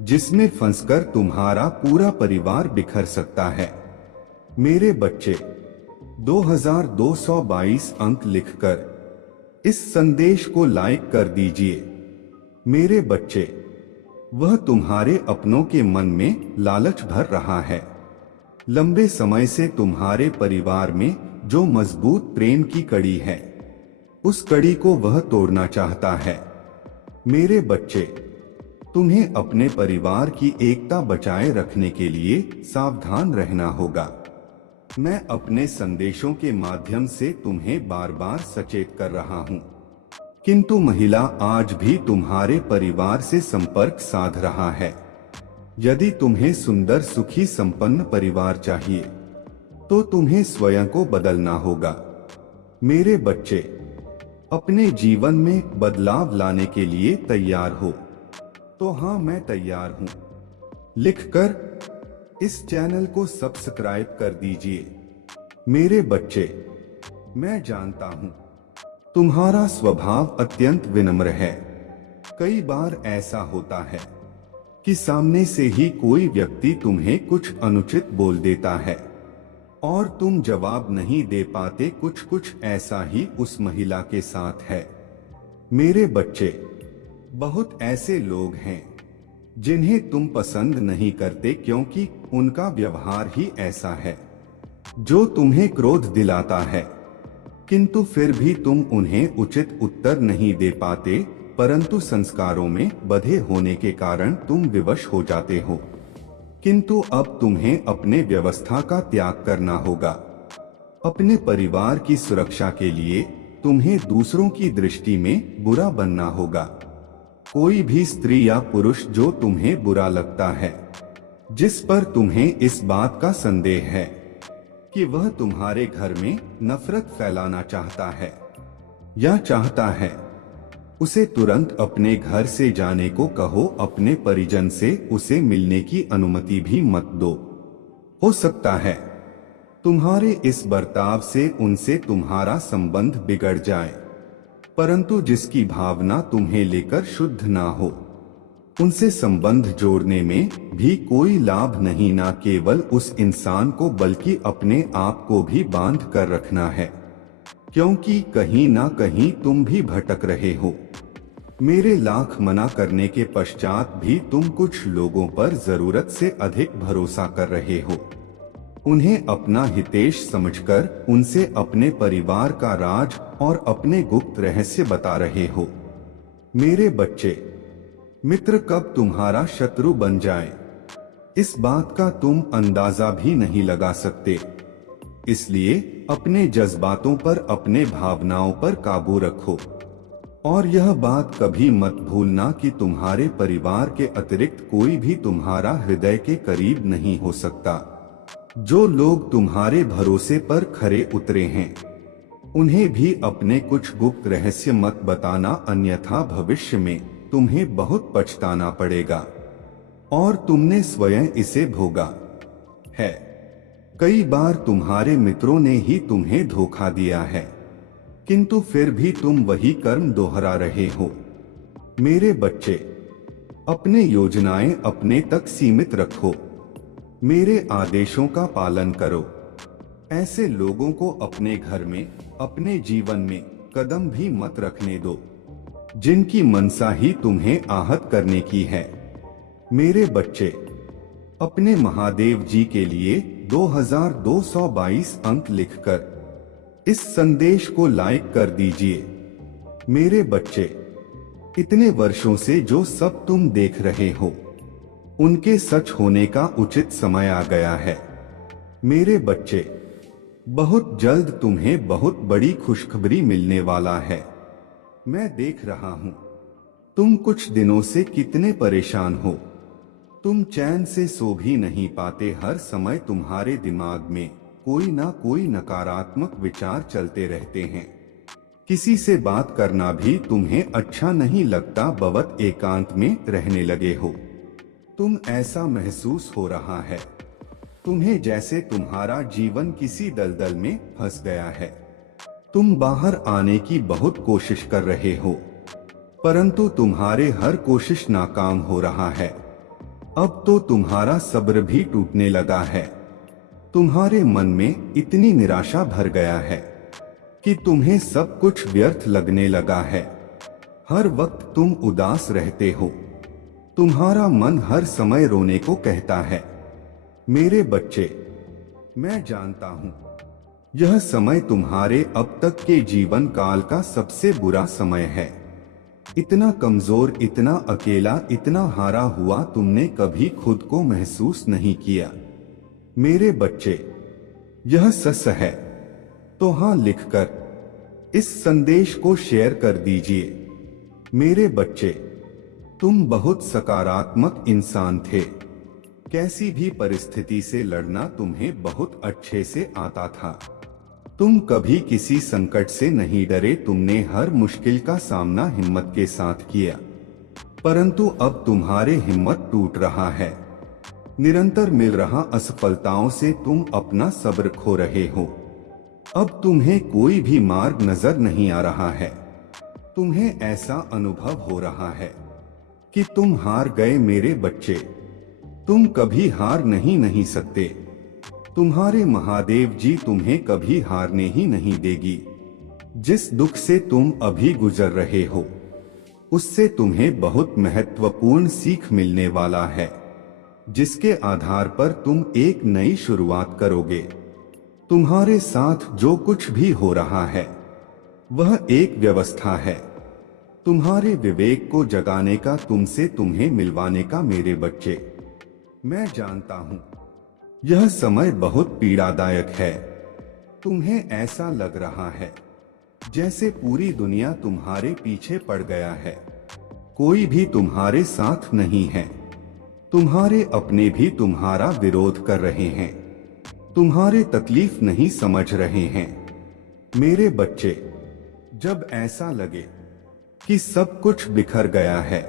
जिसमें फंसकर तुम्हारा पूरा परिवार बिखर सकता है। मेरे बच्चे, 2222 अंक लिखकर इस संदेश को लाइक कर दीजिए। मेरे बच्चे, वह तुम्हारे अपनों के मन में लालच भर रहा है। लंबे समय से तुम्हारे परिवार में जो मजबूत प्रेम की कड़ी है, उस कड़ी को वह तोड़ना चाहता है। मेरे बच्चे, तुम्हें अपने परिवार की एकता बचाए रखने के लिए सावधान रहना होगा। मैं अपने संदेशों के माध्यम से तुम्हें बार बार सचेत कर रहा हूँ, किंतु महिला आज भी तुम्हारे परिवार से संपर्क साध रहा है। यदि तुम्हें सुंदर सुखी संपन्न परिवार चाहिए, तो तुम्हें स्वयं को बदलना होगा। मेरे बच्चे, अपने जीवन में बदलाव लाने के लिए तैयार हो? तो हाँ, मैं तैयार हूँ। लिखकर इस चैनल को सब्सक्राइब कर दीजिए। मेरे बच्चे, मैं जानता हूँ तुम्हारा स्वभाव अत्यंत विनम्र है। कई बार ऐसा होता है कि सामने से ही कोई व्यक्ति तुम्हें कुछ अनुचित बोल देता है और तुम जवाब नहीं दे पाते। कुछ ऐसा ही उस महिला के साथ है। मेरे बच्चे, बहुत ऐसे लोग हैं जिन्हें तुम पसंद नहीं करते क्योंकि उनका व्यवहार ही ऐसा है जो तुम्हें क्रोध दिलाता है, किंतु फिर भी तुम उन्हें उचित उत्तर नहीं दे पाते, परंतु संस्कारों में बंधे होने के कारण तुम विवश हो जाते हो। किंतु अब तुम्हें अपने व्यवस्था का त्याग करना होगा। अपने परिवार की सुरक्षा के लिए तुम्हें दूसरों की दृष्टि में बुरा बनना होगा। कोई भी स्त्री या पुरुष जो तुम्हें बुरा लगता है, जिस पर तुम्हें इस बात का संदेह है कि वह तुम्हारे घर में नफरत फैलाना चाहता है या चाहता है, उसे तुरंत अपने घर से जाने को कहो। अपने परिजन से उसे मिलने की अनुमति भी मत दो। हो सकता है तुम्हारे इस बर्ताव से उनसे तुम्हारा संबंध बिगड़ जाए, परंतु जिसकी भावना तुम्हें लेकर शुद्ध ना हो, उनसे संबंध जोड़ने में भी कोई लाभ नहीं। ना केवल उस इंसान को बल्कि अपने आप को भी बांध कर रखना है, क्योंकि कहीं ना कहीं तुम भी भटक रहे हो। मेरे लाख मना करने के पश्चात भी तुम कुछ लोगों पर जरूरत से अधिक भरोसा कर रहे हो। उन्हें अपना हितैषी समझकर उनसे अपने परिवार का राज और अपने गुप्त रहस्य बता रहे हो। मेरे बच्चे, मित्र कब तुम्हारा शत्रु बन जाए, इस बात का तुम अंदाजा भी नहीं लगा सकते। इसलिए अपने जज्बातों पर, अपने भावनाओं पर काबू रखो और यह बात कभी मत भूलना कि तुम्हारे परिवार के अतिरिक्त कोई भी तुम्हारा हृदय के करीब नहीं हो सकता। जो लोग तुम्हारे भरोसे पर खरे उतरे हैं, उन्हें भी अपने कुछ गुप्त रहस्य मत बताना, अन्यथा भविष्य में तुम्हें बहुत पछताना पड़ेगा और तुमने स्वयं इसे भोगा है। कई बार तुम्हारे मित्रों ने ही तुम्हें धोखा दिया है, किंतु फिर भी तुम वही कर्म दोहरा रहे हो। मेरे बच्चे, अपने योजनाएं अपने तक सीमित रखो। मेरे आदेशों का पालन करो। ऐसे लोगों को अपने घर में, अपने जीवन में कदम भी मत रखने दो जिनकी मनसा ही तुम्हें आहत करने की है। मेरे बच्चे, अपने महादेव जी के लिए 2222 अंक लिखकर इस संदेश को लाइक कर दीजिए। मेरे बच्चे, इतने वर्षों से जो सब तुम देख रहे हो, उनके सच होने का उचित समय आ गया है। मेरे बच्चे, बहुत जल्द तुम्हें बहुत बड़ी खुशखबरी मिलने वाला है। मैं देख रहा हूँ तुम कुछ दिनों से कितने परेशान हो। तुम चैन से सो भी नहीं पाते। हर समय तुम्हारे दिमाग में कोई ना कोई नकारात्मक विचार चलते रहते हैं। किसी से बात करना भी तुम्हें अच्छा नहीं लगता। बहुत एकांत में रहने लगे हो। तुम ऐसा महसूस हो रहा है तुम्हें जैसे तुम्हारा जीवन किसी दलदल में फंस गया है। तुम बाहर आने की बहुत कोशिश कर रहे हो, परंतु तुम्हारे हर कोशिश नाकाम हो रहा है। अब तो तुम्हारा सब्र भी टूटने लगा है। तुम्हारे मन में इतनी निराशा भर गया है कि तुम्हें सब कुछ व्यर्थ लगने लगा है। हर वक्त तुम उदास रहते हो। तुम्हारा मन हर समय रोने को कहता है। मेरे बच्चे, मैं जानता हूँ यह समय तुम्हारे अब तक के जीवन काल का सबसे बुरा समय है। इतना कमजोर, इतना अकेला, इतना हारा हुआ तुमने कभी खुद को महसूस नहीं किया। मेरे बच्चे, यह सच है तो हाँ लिखकर इस संदेश को शेयर कर दीजिए। मेरे बच्चे, तुम बहुत सकारात्मक इंसान थे। कैसी भी परिस्थिति से लड़ना तुम्हें बहुत अच्छे से आता था। तुम कभी किसी संकट से नहीं डरे, तुमने हर मुश्किल का सामना हिम्मत के साथ किया, परंतु अब तुम्हारे हिम्मत टूट रहा है। निरंतर मिल रहा असफलताओं से तुम अपना सब्र खो रहे हो। अब तुम्हें कोई भी मार्ग नजर नहीं आ रहा है। तुम्हें ऐसा अनुभव हो रहा है कि तुम हार गए। मेरे बच्चे, तुम कभी हार नहीं सकते। तुम्हारे महादेव जी तुम्हें कभी हारने ही नहीं देगी। जिस दुख से तुम अभी गुजर रहे हो, उससे तुम्हें बहुत महत्वपूर्ण सीख मिलने वाला है, जिसके आधार पर तुम एक नई शुरुआत करोगे। तुम्हारे साथ जो कुछ भी हो रहा है वह एक व्यवस्था है, तुम्हारे विवेक को जगाने का, तुमसे तुम्हें मिलवाने का। मेरे बच्चे, मैं जानता हूं यह समय बहुत पीड़ादायक है। तुम्हें ऐसा लग रहा है जैसे पूरी दुनिया तुम्हारे पीछे पड़ गया है, कोई भी तुम्हारे साथ नहीं है। तुम्हारे अपने भी तुम्हारा विरोध कर रहे हैं, तुम्हारे तकलीफ नहीं समझ रहे हैं। मेरे बच्चे, जब ऐसा लगे कि सब कुछ बिखर गया है,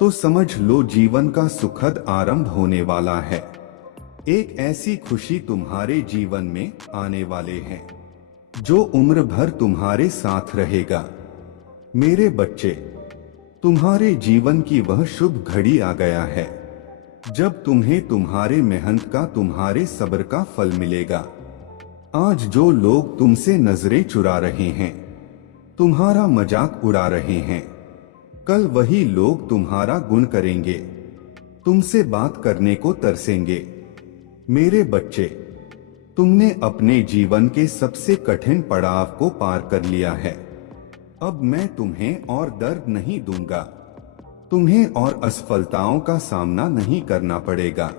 तो समझ लो जीवन का सुखद आरंभ होने वाला है। एक ऐसी खुशी तुम्हारे जीवन में आने वाले हैं जो उम्र भर तुम्हारे साथ रहेगा। मेरे बच्चे, तुम्हारे जीवन की वह शुभ घड़ी आ गया है जब तुम्हें तुम्हारे मेहनत का, तुम्हारे सब्र का फल मिलेगा। आज जो लोग तुमसे नजरें चुरा रहे हैं, तुम्हारा मजाक उड़ा रहे हैं, कल वही लोग तुम्हारा गुण करेंगे, तुमसे बात करने को तरसेंगे। मेरे बच्चे, तुमने अपने जीवन के सबसे कठिन पड़ाव को पार कर लिया है। अब मैं तुम्हें और दर्द नहीं दूंगा, तुम्हें और असफलताओं का सामना नहीं करना पड़ेगा।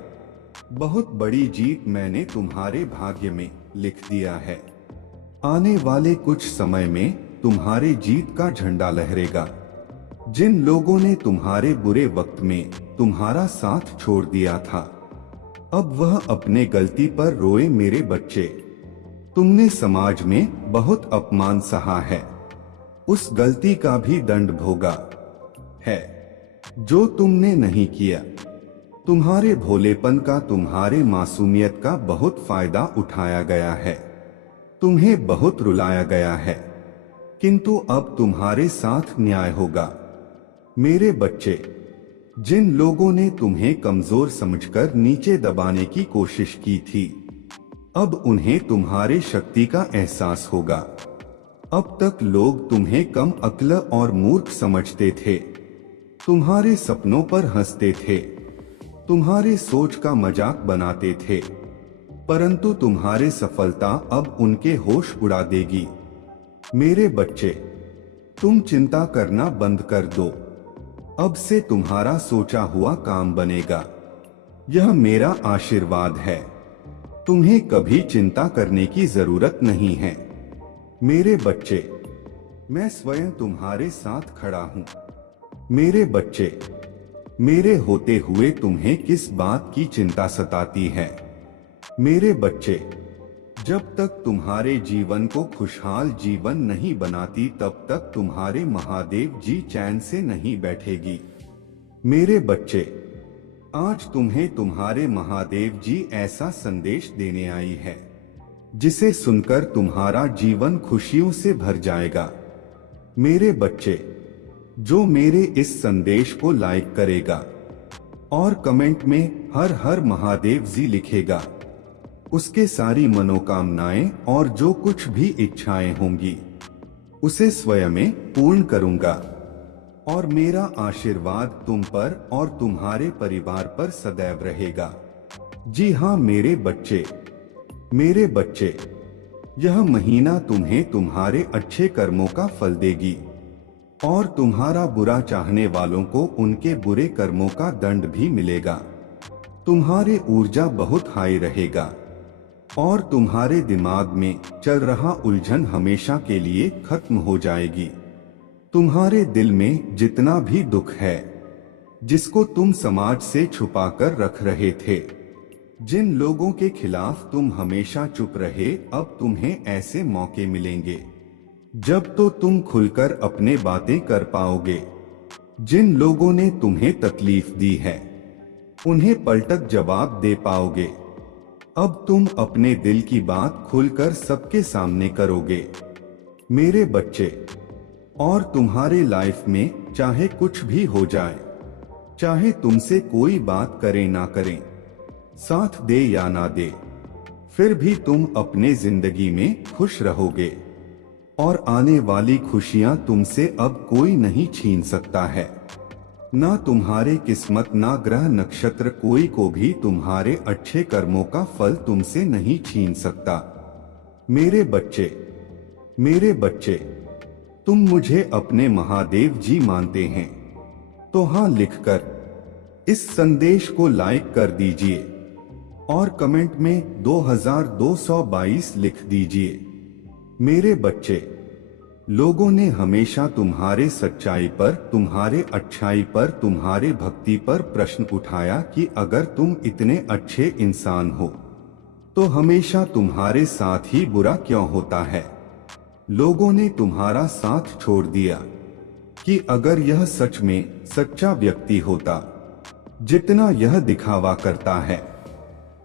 बहुत बड़ी जीत मैंने तुम्हारे भाग्य में लिख दिया है। आने वाले कुछ समय में तुम्हारे जीत का झंडा लहरेगा। जिन लोगों ने तुम्हारे बुरे वक्त में तुम्हारा साथ छोड़ दिया था, अब वह अपने गलती पर रोए। मेरे बच्चे, तुमने समाज में बहुत अपमान सहा है, उस गलती का भी दंड भोगा है जो तुमने नहीं किया। तुम्हारे भोलेपन का, तुम्हारे मासूमियत का बहुत फायदा उठाया गया है, तुम्हें बहुत रुलाया गया है, किंतु अब तुम्हारे साथ न्याय होगा। मेरे बच्चे, जिन लोगों ने तुम्हें कमजोर समझकर नीचे दबाने की कोशिश की थी, अब उन्हें तुम्हारे शक्ति का एहसास होगा। अब तक लोग तुम्हें कम अक्ल और मूर्ख समझते थे, तुम्हारे सपनों पर हंसते थे, तुम्हारे सोच का मजाक बनाते थे, परंतु तुम्हारी सफलता अब उनके होश उड़ा देगी। मेरे बच्चे, तुम चिंता करना बंद कर दो। अब से तुम्हारा सोचा हुआ काम बनेगा, यह मेरा आशीर्वाद है। तुम्हें कभी चिंता करने की जरूरत नहीं है। मेरे बच्चे, मैं स्वयं तुम्हारे साथ खड़ा हूँ। मेरे बच्चे, मेरे होते हुए तुम्हें किस बात की चिंता सताती है? मेरे बच्चे, जब तक तुम्हारे जीवन को खुशहाल जीवन नहीं बनाती, तब तक तुम्हारे महादेव जी चैन से नहीं बैठेगी। मेरे बच्चे, आज तुम्हें तुम्हारे महादेव जी ऐसा संदेश देने आई है जिसे सुनकर तुम्हारा जीवन खुशियों से भर जाएगा। मेरे बच्चे, जो मेरे इस संदेश को लाइक करेगा और कमेंट में हर हर महादेव जी लिखेगा, उसके सारी मनोकामनाएं और जो कुछ भी इच्छाएं होंगी उसे स्वयं पूर्ण करूंगा। और मेरा आशीर्वाद तुम पर और तुम्हारे परिवार पर सदैव रहेगा। जी हाँ मेरे बच्चे, मेरे बच्चे, यह महीना तुम्हें तुम्हारे अच्छे कर्मों का फल देगी और तुम्हारा बुरा चाहने वालों को उनके बुरे कर्मों का दंड भी मिलेगा। तुम्हारी ऊर्जा बहुत हाई रहेगा और तुम्हारे दिमाग में चल रहा उलझन हमेशा के लिए खत्म हो जाएगी। तुम्हारे दिल में जितना भी दुख है, जिसको तुम समाज से छुपाकर रख रहे थे, जिन लोगों के खिलाफ तुम हमेशा चुप रहे, अब तुम्हें ऐसे मौके मिलेंगे जब तो तुम खुलकर अपने बातें कर पाओगे। जिन लोगों ने तुम्हें तकलीफ दी है, उन्हें पलटक जवाब दे पाओगे। अब तुम अपने दिल की बात खुलकर सबके सामने करोगे। मेरे बच्चे, और तुम्हारे लाइफ में चाहे कुछ भी हो जाए, चाहे तुमसे कोई बात करे ना करें, साथ दे या ना दे, फिर भी तुम अपने जिंदगी में खुश रहोगे। और आने वाली खुशियां तुमसे अब कोई नहीं छीन सकता है। ना तुम्हारे किस्मत, ना ग्रह नक्षत्र, कोई को भी तुम्हारे अच्छे कर्मों का फल तुमसे नहीं छीन सकता। मेरे बच्चे, मेरे बच्चे, तुम मुझे अपने महादेव जी मानते हैं तो हाँ लिखकर इस संदेश को लाइक कर दीजिए और कमेंट में 2222 लिख दीजिए। मेरे बच्चे, लोगों ने हमेशा तुम्हारे सच्चाई पर, तुम्हारे अच्छाई पर, तुम्हारे भक्ति पर प्रश्न उठाया कि अगर तुम इतने अच्छे इंसान हो तो हमेशा तुम्हारे साथ ही बुरा क्यों होता है। लोगों ने तुम्हारा साथ छोड़ दिया कि अगर यह सच में सच्चा व्यक्ति होता जितना यह दिखावा करता है,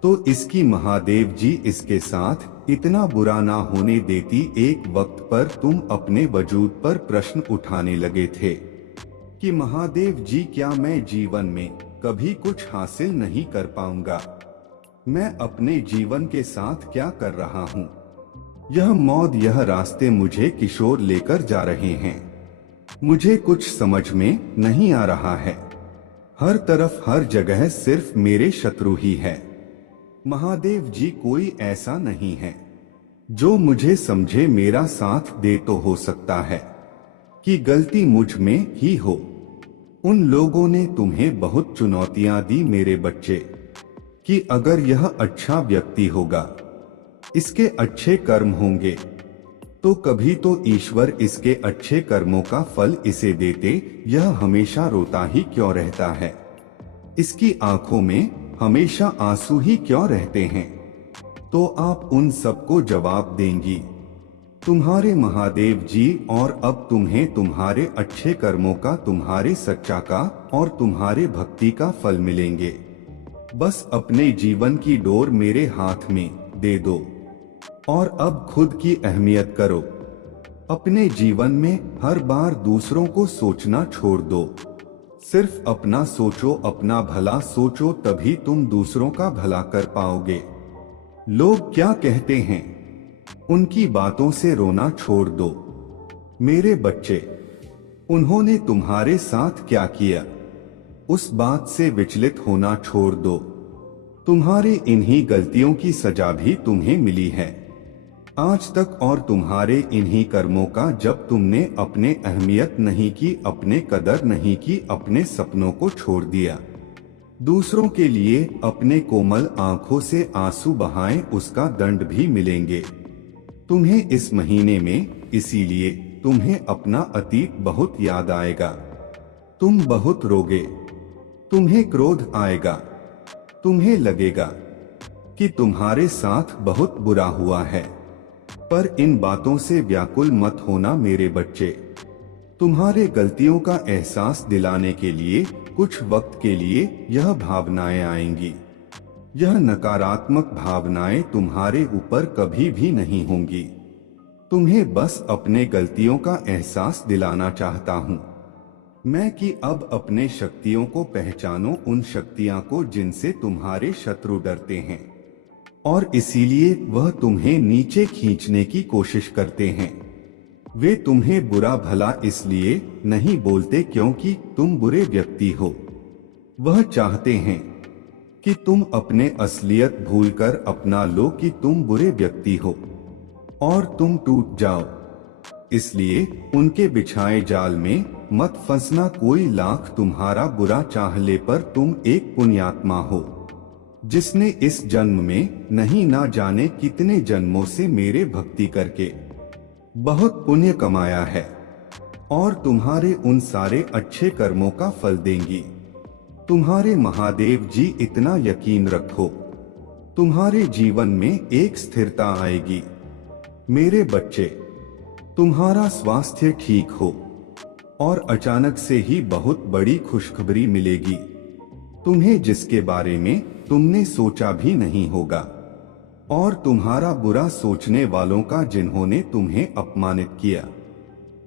तो इसकी महादेव जी इसके साथ इतना बुरा ना होने देती। एक वक्त पर तुम अपने वजूद पर प्रश्न उठाने लगे थे कि महादेव जी, क्या मैं जीवन में कभी कुछ हासिल नहीं कर पाऊंगा? मैं अपने जीवन के साथ क्या कर रहा हूँ? यह मौत, यह रास्ते मुझे किशोर लेकर जा रहे हैं। मुझे कुछ समझ में नहीं आ रहा है। हर तरफ, हर जगह सिर्फ मेरे शत्रु ही है। महादेव जी, कोई ऐसा नहीं है जो मुझे समझे, मेरा साथ दे। तो हो सकता है कि गलती मुझ में ही हो। उन लोगों ने तुम्हें बहुत चुनौतियां दी मेरे बच्चे, कि अगर यह अच्छा व्यक्ति होगा, इसके अच्छे कर्म होंगे, तो कभी तो ईश्वर इसके अच्छे कर्मों का फल इसे देते। यह हमेशा रोता ही क्यों रहता है? इसकी आंखों में हमेशा आंसू ही क्यों रहते हैं? तो आप उन सबको जवाब देंगी तुम्हारे महादेव जी। और अब तुम्हें तुम्हारे अच्छे कर्मों का, तुम्हारे सच्चा का और तुम्हारे भक्ति का फल मिलेंगे। बस अपने जीवन की डोर मेरे हाथ में दे दो और अब खुद की अहमियत करो। अपने जीवन में हर बार दूसरों को सोचना छोड़ दो। सिर्फ अपना सोचो, अपना भला सोचो, तभी तुम दूसरों का भला कर पाओगे। लोग क्या कहते हैं, उनकी बातों से रोना छोड़ दो। मेरे बच्चे, उन्होंने तुम्हारे साथ क्या किया, उस बात से विचलित होना छोड़ दो। तुम्हारे इन्हीं गलतियों की सजा भी तुम्हें मिली है आज तक, और तुम्हारे इन्हीं कर्मों का, जब तुमने अपने अहमियत नहीं की, अपने कदर नहीं की, अपने सपनों को छोड़ दिया, दूसरों के लिए अपने कोमल आंखों से आंसू बहाए, उसका दंड भी मिलेंगे तुम्हें इस महीने में। इसीलिए तुम्हें अपना अतीत बहुत याद आएगा। तुम बहुत रोगे, तुम्हें क्रोध आएगा, तुम्हें लगेगा कि तुम्हारे साथ बहुत बुरा हुआ है। पर इन बातों से व्याकुल मत होना मेरे बच्चे। तुम्हारे गलतियों का एहसास दिलाने के लिए कुछ वक्त के लिए यह भावनाएं आएंगी। यह नकारात्मक भावनाएं तुम्हारे ऊपर कभी भी नहीं होंगी। तुम्हें बस अपने गलतियों का एहसास दिलाना चाहता हूँ मैं, कि अब अपने शक्तियों को पहचानो, उन शक्तियां को जिनसे तुम्हारे शत्रु डरते हैं, और इसीलिए वह तुम्हें नीचे खींचने की कोशिश करते हैं। वे तुम्हें बुरा भला इसलिए नहीं बोलते क्योंकि तुम बुरे व्यक्ति हो। वह चाहते हैं कि तुम अपने असलियत भूलकर अपना लो कि तुम बुरे व्यक्ति हो और तुम टूट जाओ। इसलिए उनके बिछाए जाल में मत फंसना। कोई लाख तुम्हारा बुरा चाह ले, पर तुम एक पुण्यात्मा हो जिसने इस जन्म में नहीं ना जाने कितने जन्मों से मेरे भक्ति करके बहुत पुण्य कमाया है, और तुम्हारे उन सारे अच्छे कर्मों का फल देंगी। तुम्हारे महादेव जी, इतना यकीन रखो तुम्हारे जीवन में एक स्थिरता आएगी। मेरे बच्चे, तुम्हारा स्वास्थ्य ठीक हो और अचानक से ही बहुत बड़ी खुशखबरी मिलेगी, तुम्हें जिसके बारे में तुमने सोचा भी नहीं होगा। और तुम्हारा बुरा सोचने वालों का जिन्होंने तुम्हें अपमानित किया,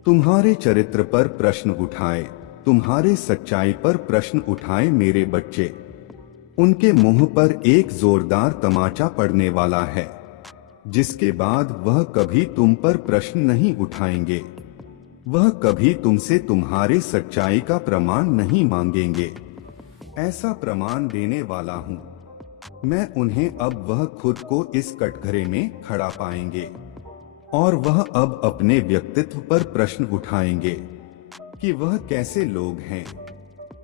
तुम्हारे चरित्र पर प्रश्न उठाए, तुम्हारे सच्चाई पर प्रश्न उठाए मेरे बच्चे, उनके मुंह पर एक जोरदार तमाचा पड़ने वाला है, जिसके बाद वह कभी तुम पर प्रश्न नहीं उठाएंगे। वह कभी तुमसे तुम्हारे सच्चाई का प्रमाण नहीं मांगेंगे। ऐसा प्रमाण देने वाला हूं मैं उन्हें। अब वह खुद को इस कटघरे में खड़ा पाएंगे और वह अब अपने व्यक्तित्व पर प्रश्न उठाएंगे कि वह कैसे लोग हैं।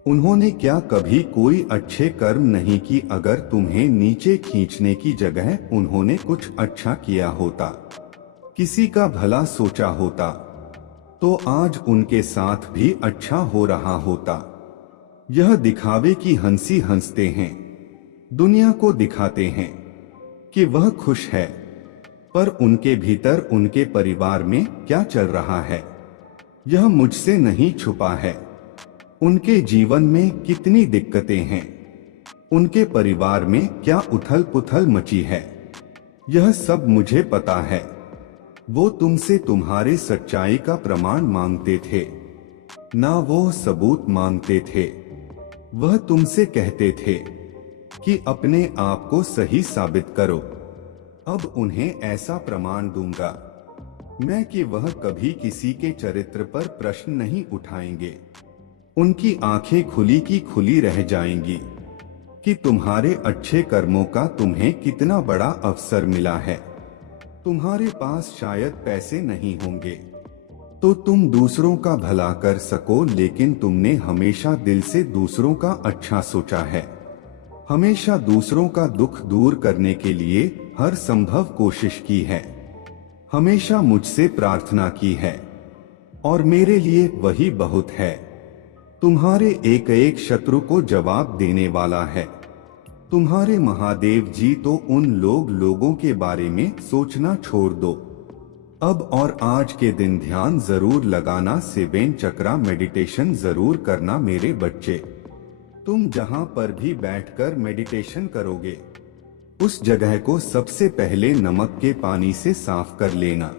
उन्होंने क्या कभी कोई अच्छे कर्म नहीं की? अगर तुम्हें नीचे खींचने की जगह उन्होंने कुछ अच्छा किया होता, किसी का भला सोचा होता, तो आज उनके साथ भी अच्छा हो रहा होता। यह दिखावे की हंसी हंसते हैं, दुनिया को दिखाते हैं कि वह खुश है, पर उनके भीतर उनके परिवार में क्या चल रहा है यह मुझसे नहीं छुपा है। उनके जीवन में कितनी दिक्कतें हैं, उनके परिवार में क्या उथल पुथल मची है, यह सब मुझे पता है। वो तुमसे तुम्हारे सच्चाई का प्रमाण मांगते थे, ना वो सबूत मांगते थे। वह तुमसे कहते थे कि अपने आप को सही साबित करो। अब उन्हें ऐसा प्रमाण दूंगा मैं कि वह कभी किसी के चरित्र पर प्रश्न नहीं उठाएंगे। उनकी आंखें खुली की खुली रह जाएंगी कि तुम्हारे अच्छे कर्मों का तुम्हें कितना बड़ा अवसर मिला है। तुम्हारे पास शायद पैसे नहीं होंगे तो तुम दूसरों का भला कर सको, लेकिन तुमने हमेशा दिल से दूसरों का अच्छा सोचा है, हमेशा दूसरों का दुख दूर करने के लिए हर संभव कोशिश की है, हमेशा मुझसे प्रार्थना की है और मेरे लिए वही बहुत है। तुम्हारे एक एक शत्रु को जवाब देने वाला है। तुम्हारे महादेव जी तो उन लोगों के बारे में सोचना छोड़ दो। अब और आज के दिन ध्यान जरूर लगाना, 7 चक्रा मेडिटेशन जरूर करना मेरे बच्चे। तुम जहां पर भी बैठकर मेडिटेशन करोगे, उस जगह को सबसे पहले नमक के पानी से साफ कर लेना।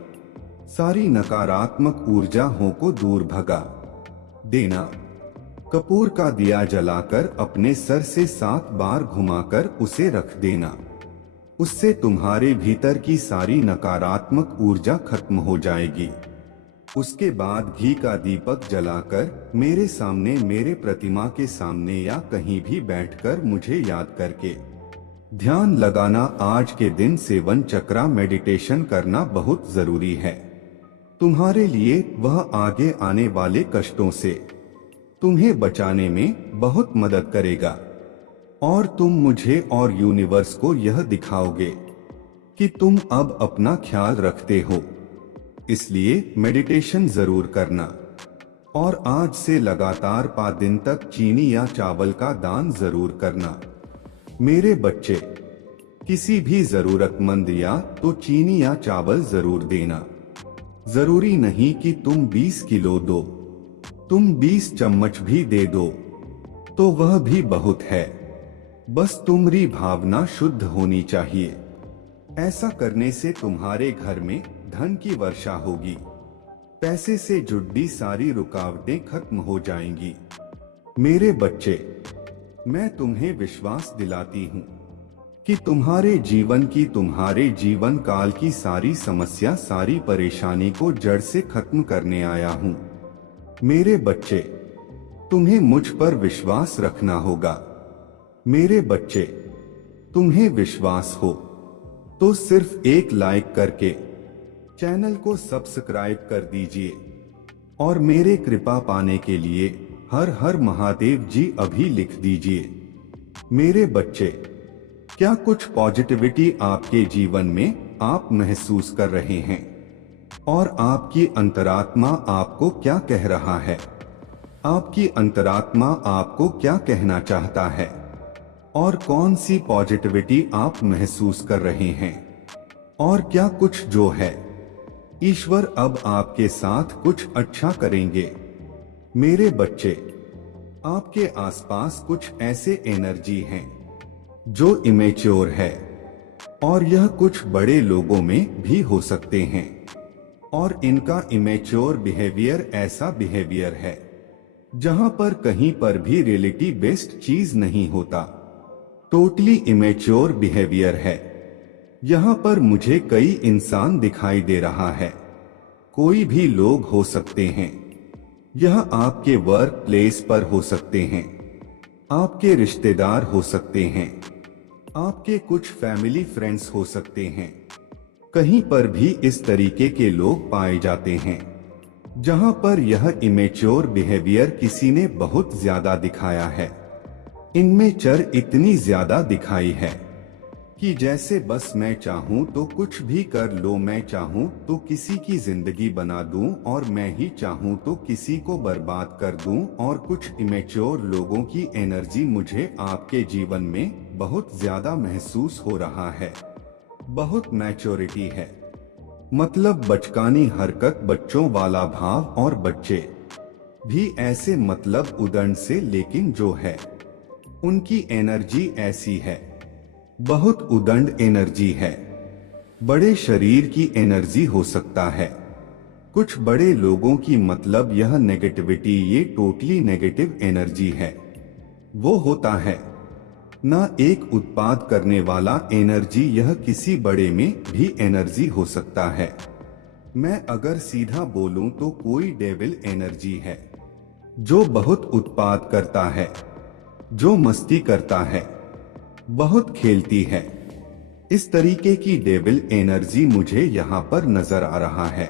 सारी नकारात्मक ऊर्जाओं को दूर भगा देना। कपूर का दिया जलाकर अपने सर से 7 बार घुमाकर उसे रख देना। उससे तुम्हारे भीतर की सारी नकारात्मक ऊर्जा खत्म हो जाएगी। उसके बाद घी का दीपक जलाकर मेरे सामने, मेरे प्रतिमा के सामने या कहीं भी बैठकर मुझे याद करके ध्यान लगाना। आज के दिन 7 चक्रा मेडिटेशन करना बहुत जरूरी है तुम्हारे लिए। वह आगे आने वाले कष्टों से तुम्हें बचाने में बहुत मदद करेगा और तुम मुझे और यूनिवर्स को यह दिखाओगे कि तुम अब अपना ख्याल रखते हो। इसलिए मेडिटेशन जरूर करना और आज से लगातार 5 दिन तक चीनी या चावल का दान जरूर करना। मेरे बच्चे, किसी भी जरूरतमंद या तो चीनी या चावल जरूर देना। जरूरी नहीं कि तुम 20 किलो दो, तुम 20 चम्मच भी दे दो तो वह भी बहुत है। बस तुम्हारी भावना शुद्ध होनी चाहिए। ऐसा करने से तुम्हारे घर में धन की वर्षा होगी, पैसे से जुड़ी सारी रुकावटें खत्म हो जाएंगी। मेरे बच्चे, मैं तुम्हें विश्वास दिलाती हूँ कि तुम्हारे जीवन काल की सारी समस्या, सारी परेशानी को जड़ से खत्म करने आया हूँ। मेरे बच्चे, तुम्हें मुझ पर विश्वास रखना होगा। मेरे बच्चे, तुम्हें विश्वास हो तो सिर्फ एक लाइक करके चैनल को सब्सक्राइब कर दीजिए और मेरे कृपा पाने के लिए हर हर महादेव जी अभी लिख दीजिए। मेरे बच्चे, क्या कुछ पॉजिटिविटी आपके जीवन में आप महसूस कर रहे हैं और आपकी अंतरात्मा आपको क्या कह रहा है? आपकी अंतरात्मा आपको क्या कहना चाहता है और कौन सी पॉजिटिविटी आप महसूस कर रहे हैं, और क्या कुछ जो है ईश्वर अब आपके साथ कुछ अच्छा करेंगे। मेरे बच्चे, आपके आसपास कुछ ऐसे एनर्जी हैं जो इमेच्योर है, और यह कुछ बड़े लोगों में भी हो सकते हैं, और इनका इमेच्योर बिहेवियर ऐसा बिहेवियर है जहां पर कहीं पर भी रियलिटी बेस्ड चीज नहीं होता, टोटली इमेच्योर बिहेवियर है। यहाँ पर मुझे कई इंसान दिखाई दे रहा है, कोई भी लोग हो सकते हैं। यह आपके वर्क प्लेस पर हो सकते हैं, आपके रिश्तेदार हो सकते हैं, आपके कुछ फैमिली फ्रेंड्स हो सकते हैं। कहीं पर भी इस तरीके के लोग पाए जाते हैं जहां पर यह इमेच्योर बिहेवियर किसी ने बहुत ज्यादा दिखाया है। इनमें चर इतनी ज्यादा दिखाई है कि जैसे बस मैं चाहूं तो कुछ भी कर लो, मैं चाहूं तो किसी की जिंदगी बना दूं, और मैं ही चाहूं तो किसी को बर्बाद कर दूं। और कुछ इमेच्योर लोगों की एनर्जी मुझे आपके जीवन में बहुत ज्यादा महसूस हो रहा है। बहुत मैच्योरिटी है, मतलब बचकानी हरकत, बच्चों वाला भाव, और बच्चे भी ऐसे मतलब उदंड से, लेकिन जो है उनकी एनर्जी ऐसी है, बहुत उदंड एनर्जी है। बड़े शरीर की एनर्जी हो सकता है कुछ बड़े लोगों की, मतलब यह नेगेटिविटी, ये टोटली नेगेटिव एनर्जी है। वो होता है ना एक उत्पाद करने वाला एनर्जी, यह किसी बड़े में भी एनर्जी हो सकता है। मैं अगर सीधा बोलूं तो कोई डेविल एनर्जी है जो बहुत उत्पाद करता है, जो मस्ती करता है, बहुत खेलती है। इस तरीके की डेविल एनर्जी मुझे यहाँ पर नजर आ रहा है।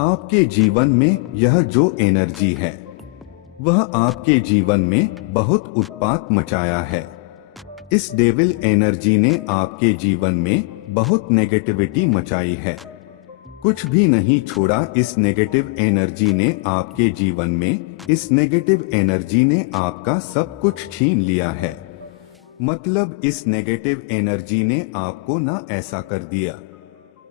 आपके जीवन में यह जो एनर्जी है वह आपके जीवन में बहुत उत्पात मचाया है। इस डेविल एनर्जी ने आपके जीवन में बहुत नेगेटिविटी मचाई है, कुछ भी नहीं छोड़ा। इस नेगेटिव एनर्जी ने आपके जीवन में, इस नेगेटिव एनर्जी ने आपका सब कुछ छीन लिया है। मतलब इस नेगेटिव एनर्जी ने आपको ना ऐसा कर दिया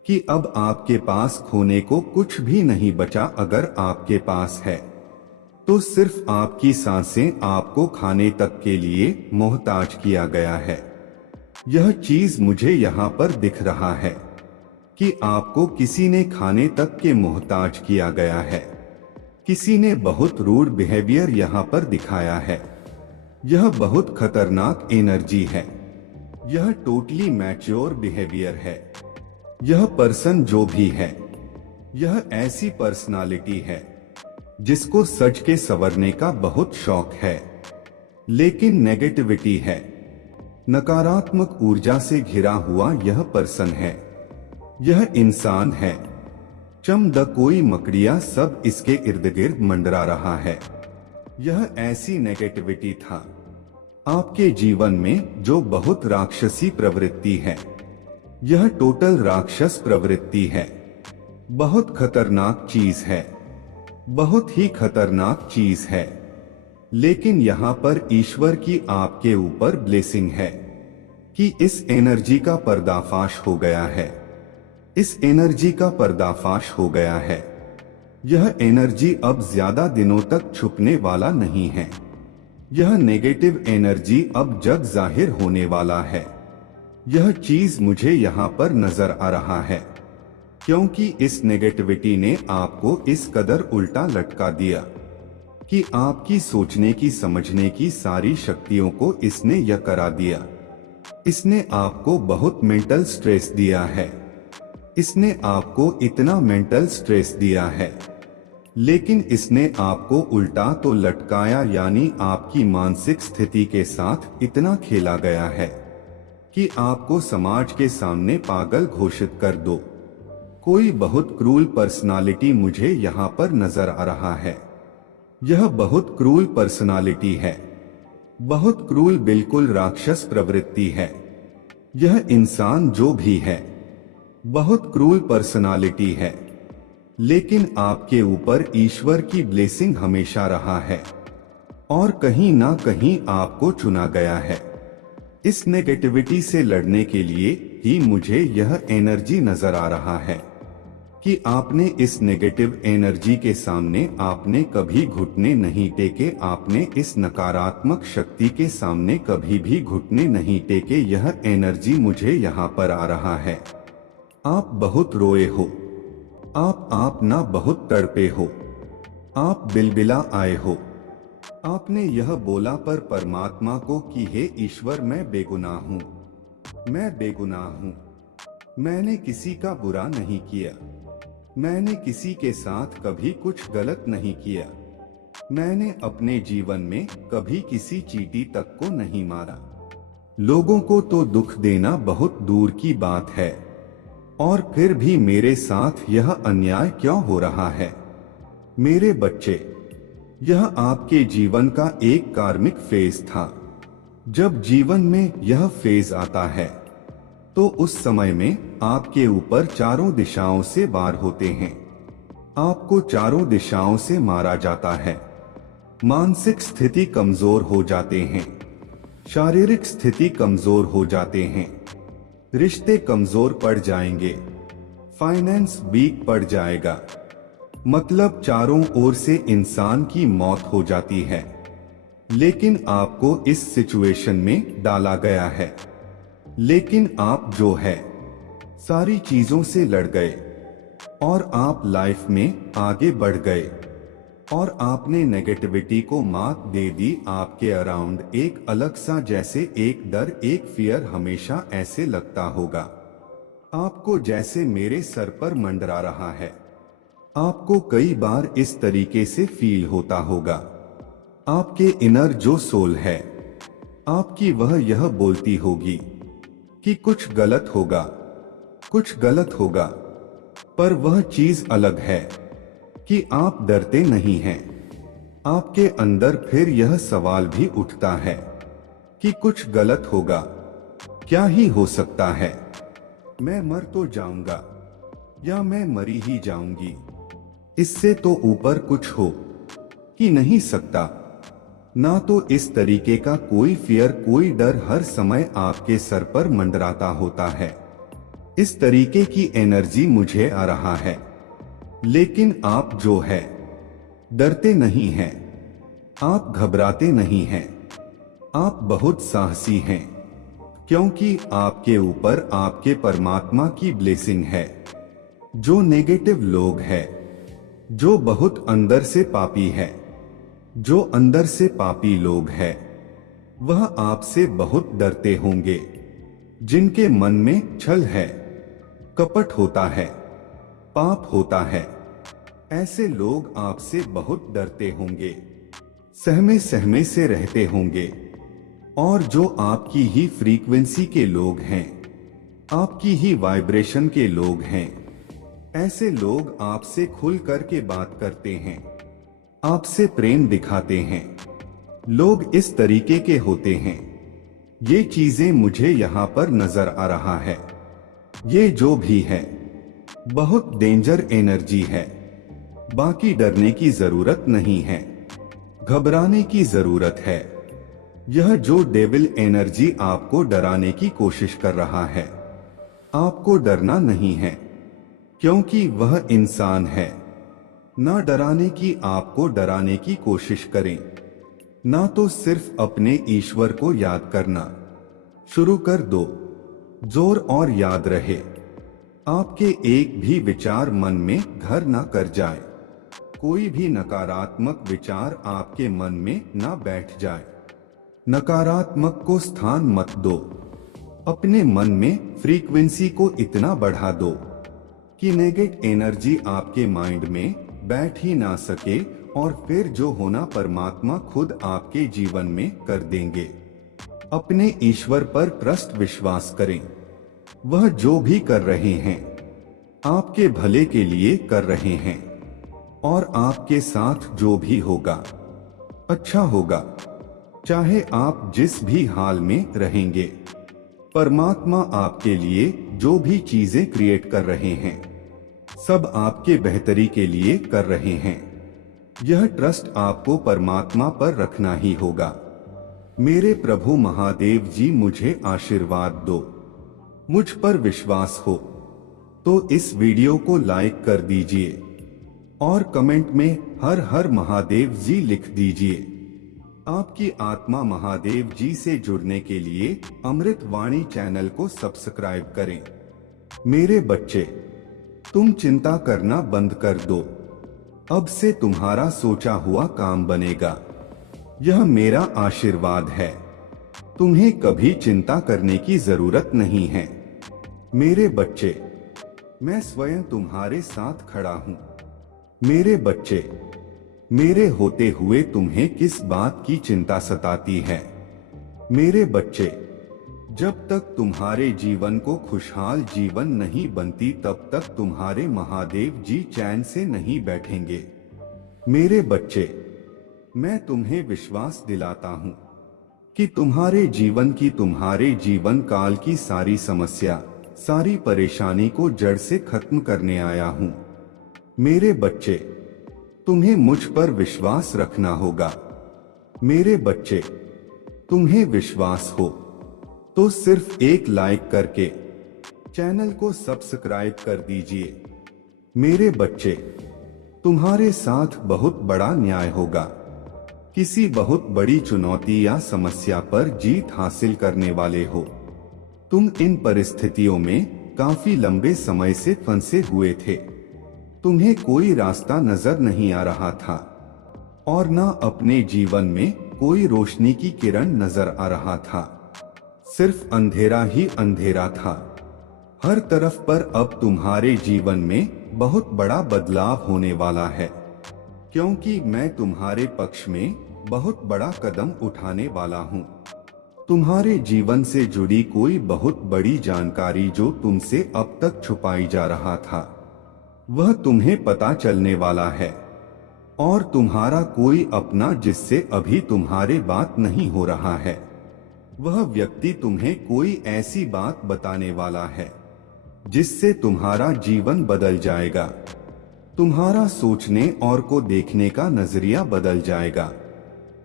कि अब आपके पास खोने को कुछ भी नहीं बचा। अगर आपके पास है तो सिर्फ आपकी सांसें, आपको खाने तक के लिए मोहताज किया गया है। यह चीज मुझे यहाँ पर दिख रहा है कि आपको किसी ने खाने तक के मोहताज किया गया है। किसी ने बहुत रूड बिहेवियर यहाँ पर दिखाया है। यह बहुत खतरनाक एनर्जी है, यह टोटली मैच्योर बिहेवियर है। यह पर्सन जो भी है, यह ऐसी पर्सनालिटी है जिसको सज के संवरने का बहुत शौक है, लेकिन नेगेटिविटी है, नकारात्मक ऊर्जा से घिरा हुआ यह पर्सन है, यह इंसान है। कोई मकड़िया सब इसके इर्द गिर्द मंडरा रहा है। यह ऐसी नेगेटिविटी था आपके जीवन में जो बहुत राक्षसी प्रवृत्ति है। यह टोटल राक्षस प्रवृत्ति है, बहुत खतरनाक चीज है, बहुत ही खतरनाक चीज है। लेकिन यहाँ पर ईश्वर की आपके ऊपर ब्लेसिंग है कि इस एनर्जी का पर्दाफाश हो गया है, इस एनर्जी का पर्दाफाश हो गया है। यह एनर्जी अब ज्यादा दिनों तक छुपने वाला नहीं है। यह नेगेटिव एनर्जी अब जग जाहिर होने वाला है। यह चीज मुझे यहाँ पर नजर आ रहा है, क्योंकि इस नेगेटिविटी ने आपको इस कदर उल्टा लटका दिया कि आपकी सोचने की, समझने की सारी शक्तियों को इसने यह करा दिया। इसने आपको बहुत मेंटल स्ट्रेस दिया है, इसने आपको इतना मेंटल स्ट्रेस दिया है, लेकिन इसने आपको उल्टा तो लटकाया, यानी आपकी मानसिक स्थिति के साथ इतना खेला गया है कि आपको समाज के सामने पागल घोषित कर दो। कोई बहुत क्रूल पर्सनालिटी मुझे यहाँ पर नजर आ रहा है। यह बहुत क्रूल पर्सनालिटी है, बहुत क्रूल, बिल्कुल राक्षस प्रवृत्ति है। यह इंसान जो भी है बहुत क्रूल पर्सनालिटी है, लेकिन आपके ऊपर ईश्वर की ब्लेसिंग हमेशा रहा है और कहीं ना कहीं आपको चुना गया है। इस नेगेटिविटी से लड़ने के लिए ही मुझे यह एनर्जी नजर आ रहा है कि आपने इस नेगेटिव एनर्जी के सामने आपने कभी घुटने नहीं टेके, आपने इस नकारात्मक शक्ति के सामने कभी भी घुटने नहीं टेके। यह एनर्जी मुझे यहाँ पर आ रहा है। आप बहुत रोए हो, आप ना बहुत तड़पे हो, आप बिलबिला आए हो। आपने यह बोला पर परमात्मा को कि हे ईश्वर, मैं बेगुनाह हूँ, मैं बेगुनाह हूँ, मैंने किसी का बुरा नहीं किया, मैंने किसी के साथ कभी कुछ गलत नहीं किया, मैंने अपने जीवन में कभी किसी चींटी तक को नहीं मारा। लोगों को तो दुख देना बहुत दूर की बात है, और फिर भी मेरे साथ यह अन्याय क्यों हो रहा है? मेरे बच्चे, यह आपके जीवन का एक कार्मिक फेज था। जब जीवन में यह फेज आता है तो उस समय में आपके ऊपर चारों दिशाओं से वार होते हैं, आपको चारों दिशाओं से मारा जाता है। मानसिक स्थिति कमजोर हो जाते हैं, शारीरिक स्थिति कमजोर हो जाते हैं, रिश्ते कमजोर पड़ जाएंगे, फाइनेंस वीक पड़ जाएगा, मतलब चारों ओर से इंसान की मौत हो जाती है। लेकिन आपको इस सिचुएशन में डाला गया है, लेकिन आप जो है सारी चीजों से लड़ गए और आप लाइफ में आगे बढ़ गए और आपने नेगेटिविटी को मात दे दी। आपके अराउंड एक अलग सा, जैसे एक डर, एक फियर हमेशा ऐसे लगता होगा आपको जैसे मेरे सर पर मंडरा रहा है। आपको कई बार इस तरीके से फील होता होगा। आपके इनर जो सोल है आपकी, वह यह बोलती होगी कि कुछ गलत होगा, कुछ गलत होगा, पर वह चीज अलग है कि आप डरते नहीं हैं। आपके अंदर फिर यह सवाल भी उठता है कि कुछ गलत होगा, क्या ही हो सकता है, मैं मर तो जाऊंगा या मैं मरी ही जाऊंगी, इससे तो ऊपर कुछ हो ही नहीं सकता। ना तो इस तरीके का कोई फियर, कोई डर हर समय आपके सर पर मंडराता होता है। इस तरीके की एनर्जी मुझे आ रहा है, लेकिन आप जो है डरते नहीं हैं, आप घबराते नहीं हैं, आप बहुत साहसी हैं, क्योंकि आपके ऊपर आपके परमात्मा की ब्लेसिंग है। जो नेगेटिव लोग हैं, जो बहुत अंदर से पापी है, जो अंदर से पापी लोग हैं, वह आपसे बहुत डरते होंगे। जिनके मन में छल है, कपट होता है, पाप होता है, ऐसे लोग आपसे बहुत डरते होंगे, सहमे सहमे से रहते होंगे। और जो आपकी ही फ्रीक्वेंसी के लोग हैं, आपकी ही वाइब्रेशन के लोग हैं, ऐसे लोग आपसे खुल कर के बात करते हैं, आपसे प्रेम दिखाते हैं। लोग इस तरीके के होते हैं। ये चीजें मुझे यहाँ पर नजर आ रहा है। ये जो भी है बहुत डेंजर एनर्जी है। बाकी डरने की जरूरत नहीं है, घबराने की जरूरत है। यह जो डेविल एनर्जी आपको डराने की कोशिश कर रहा है, आपको डरना नहीं है, क्योंकि वह इंसान है। ना डराने की, आपको डराने की कोशिश करें, ना तो सिर्फ अपने ईश्वर को याद करना शुरू कर दो। जोर और याद रहे, आपके एक भी विचार मन में घर ना कर जाए, कोई भी नकारात्मक विचार आपके मन में ना बैठ जाए। नकारात्मक को स्थान मत दो। अपने मन में फ्रीक्वेंसी को इतना बढ़ा दो कि नेगेटिव एनर्जी आपके माइंड में बैठ ही ना सके, और फिर जो होना परमात्मा खुद आपके जीवन में कर देंगे। अपने ईश्वर पर ट्रस्ट, विश्वास करें। वह जो भी कर रहे हैं आपके भले के लिए कर रहे हैं, और आपके साथ जो भी होगा अच्छा होगा। चाहे आप जिस भी हाल में रहेंगे, परमात्मा आपके लिए जो भी चीजें क्रिएट कर रहे हैं सब आपके बेहतरी के लिए कर रहे हैं। यह ट्रस्ट आपको परमात्मा पर रखना ही होगा। मेरे प्रभु महादेव जी मुझे आशीर्वाद दो। मुझ पर विश्वास हो तो इस वीडियो को लाइक कर दीजिए और कमेंट में हर हर महादेव जी लिख दीजिए। आपकी आत्मा महादेव जी से जुड़ने के लिए अमृत वाणी चैनल को सब्सक्राइब करें। मेरे बच्चे, तुम चिंता करना बंद कर दो। अब से तुम्हारा सोचा हुआ काम बनेगा। यह मेरा आशीर्वाद है। तुम्हें कभी चिंता करने की जरूरत नहीं है। मेरे बच्चे, मैं स्वयं तुम्हारे साथ खड़ा हूं। मेरे बच्चे, मेरे होते हुए तुम्हें किस बात की चिंता सताती है? मेरे बच्चे, जब तक तुम्हारे जीवन को खुशहाल जीवन नहीं बनती तब तक तुम्हारे महादेव जी चैन से नहीं बैठेंगे। मेरे बच्चे, मैं तुम्हें विश्वास दिलाता हूं कि तुम्हारे जीवन काल की सारी समस्या, सारी परेशानी को जड़ से खत्म करने आया हूं। मेरे बच्चे, तुम्हें मुझ पर विश्वास रखना होगा। मेरे बच्चे, तुम्हें विश्वास हो तो सिर्फ एक लाइक करके चैनल को सब्सक्राइब कर दीजिए। मेरे बच्चे, तुम्हारे साथ बहुत बड़ा न्याय होगा। किसी बहुत बड़ी चुनौती या समस्या पर जीत हासिल करने वाले हो। तुम इन परिस्थितियों में काफी लंबे समय से फंसे हुए थे। तुम्हें कोई रास्ता नजर नहीं आ रहा था और न अपने जीवन में कोई रोशनी की किरण नजर आ रहा था। सिर्फ अंधेरा ही अंधेरा था हर तरफ। पर अब तुम्हारे जीवन में बहुत बड़ा बदलाव होने वाला है, क्योंकि मैं तुम्हारे पक्ष में बहुत बड़ा कदम उठाने वाला हूँ। तुम्हारे जीवन से जुड़ी कोई बहुत बड़ी जानकारी जो तुमसे अब तक छुपाई जा रहा था, वह तुम्हें पता चलने वाला है। और तुम्हारा कोई अपना जिससे अभी तुम्हारे बात नहीं हो रहा है, वह व्यक्ति तुम्हें कोई ऐसी बात बताने वाला है जिससे तुम्हारा जीवन बदल जाएगा। तुम्हारा सोचने और को देखने का नजरिया बदल जाएगा।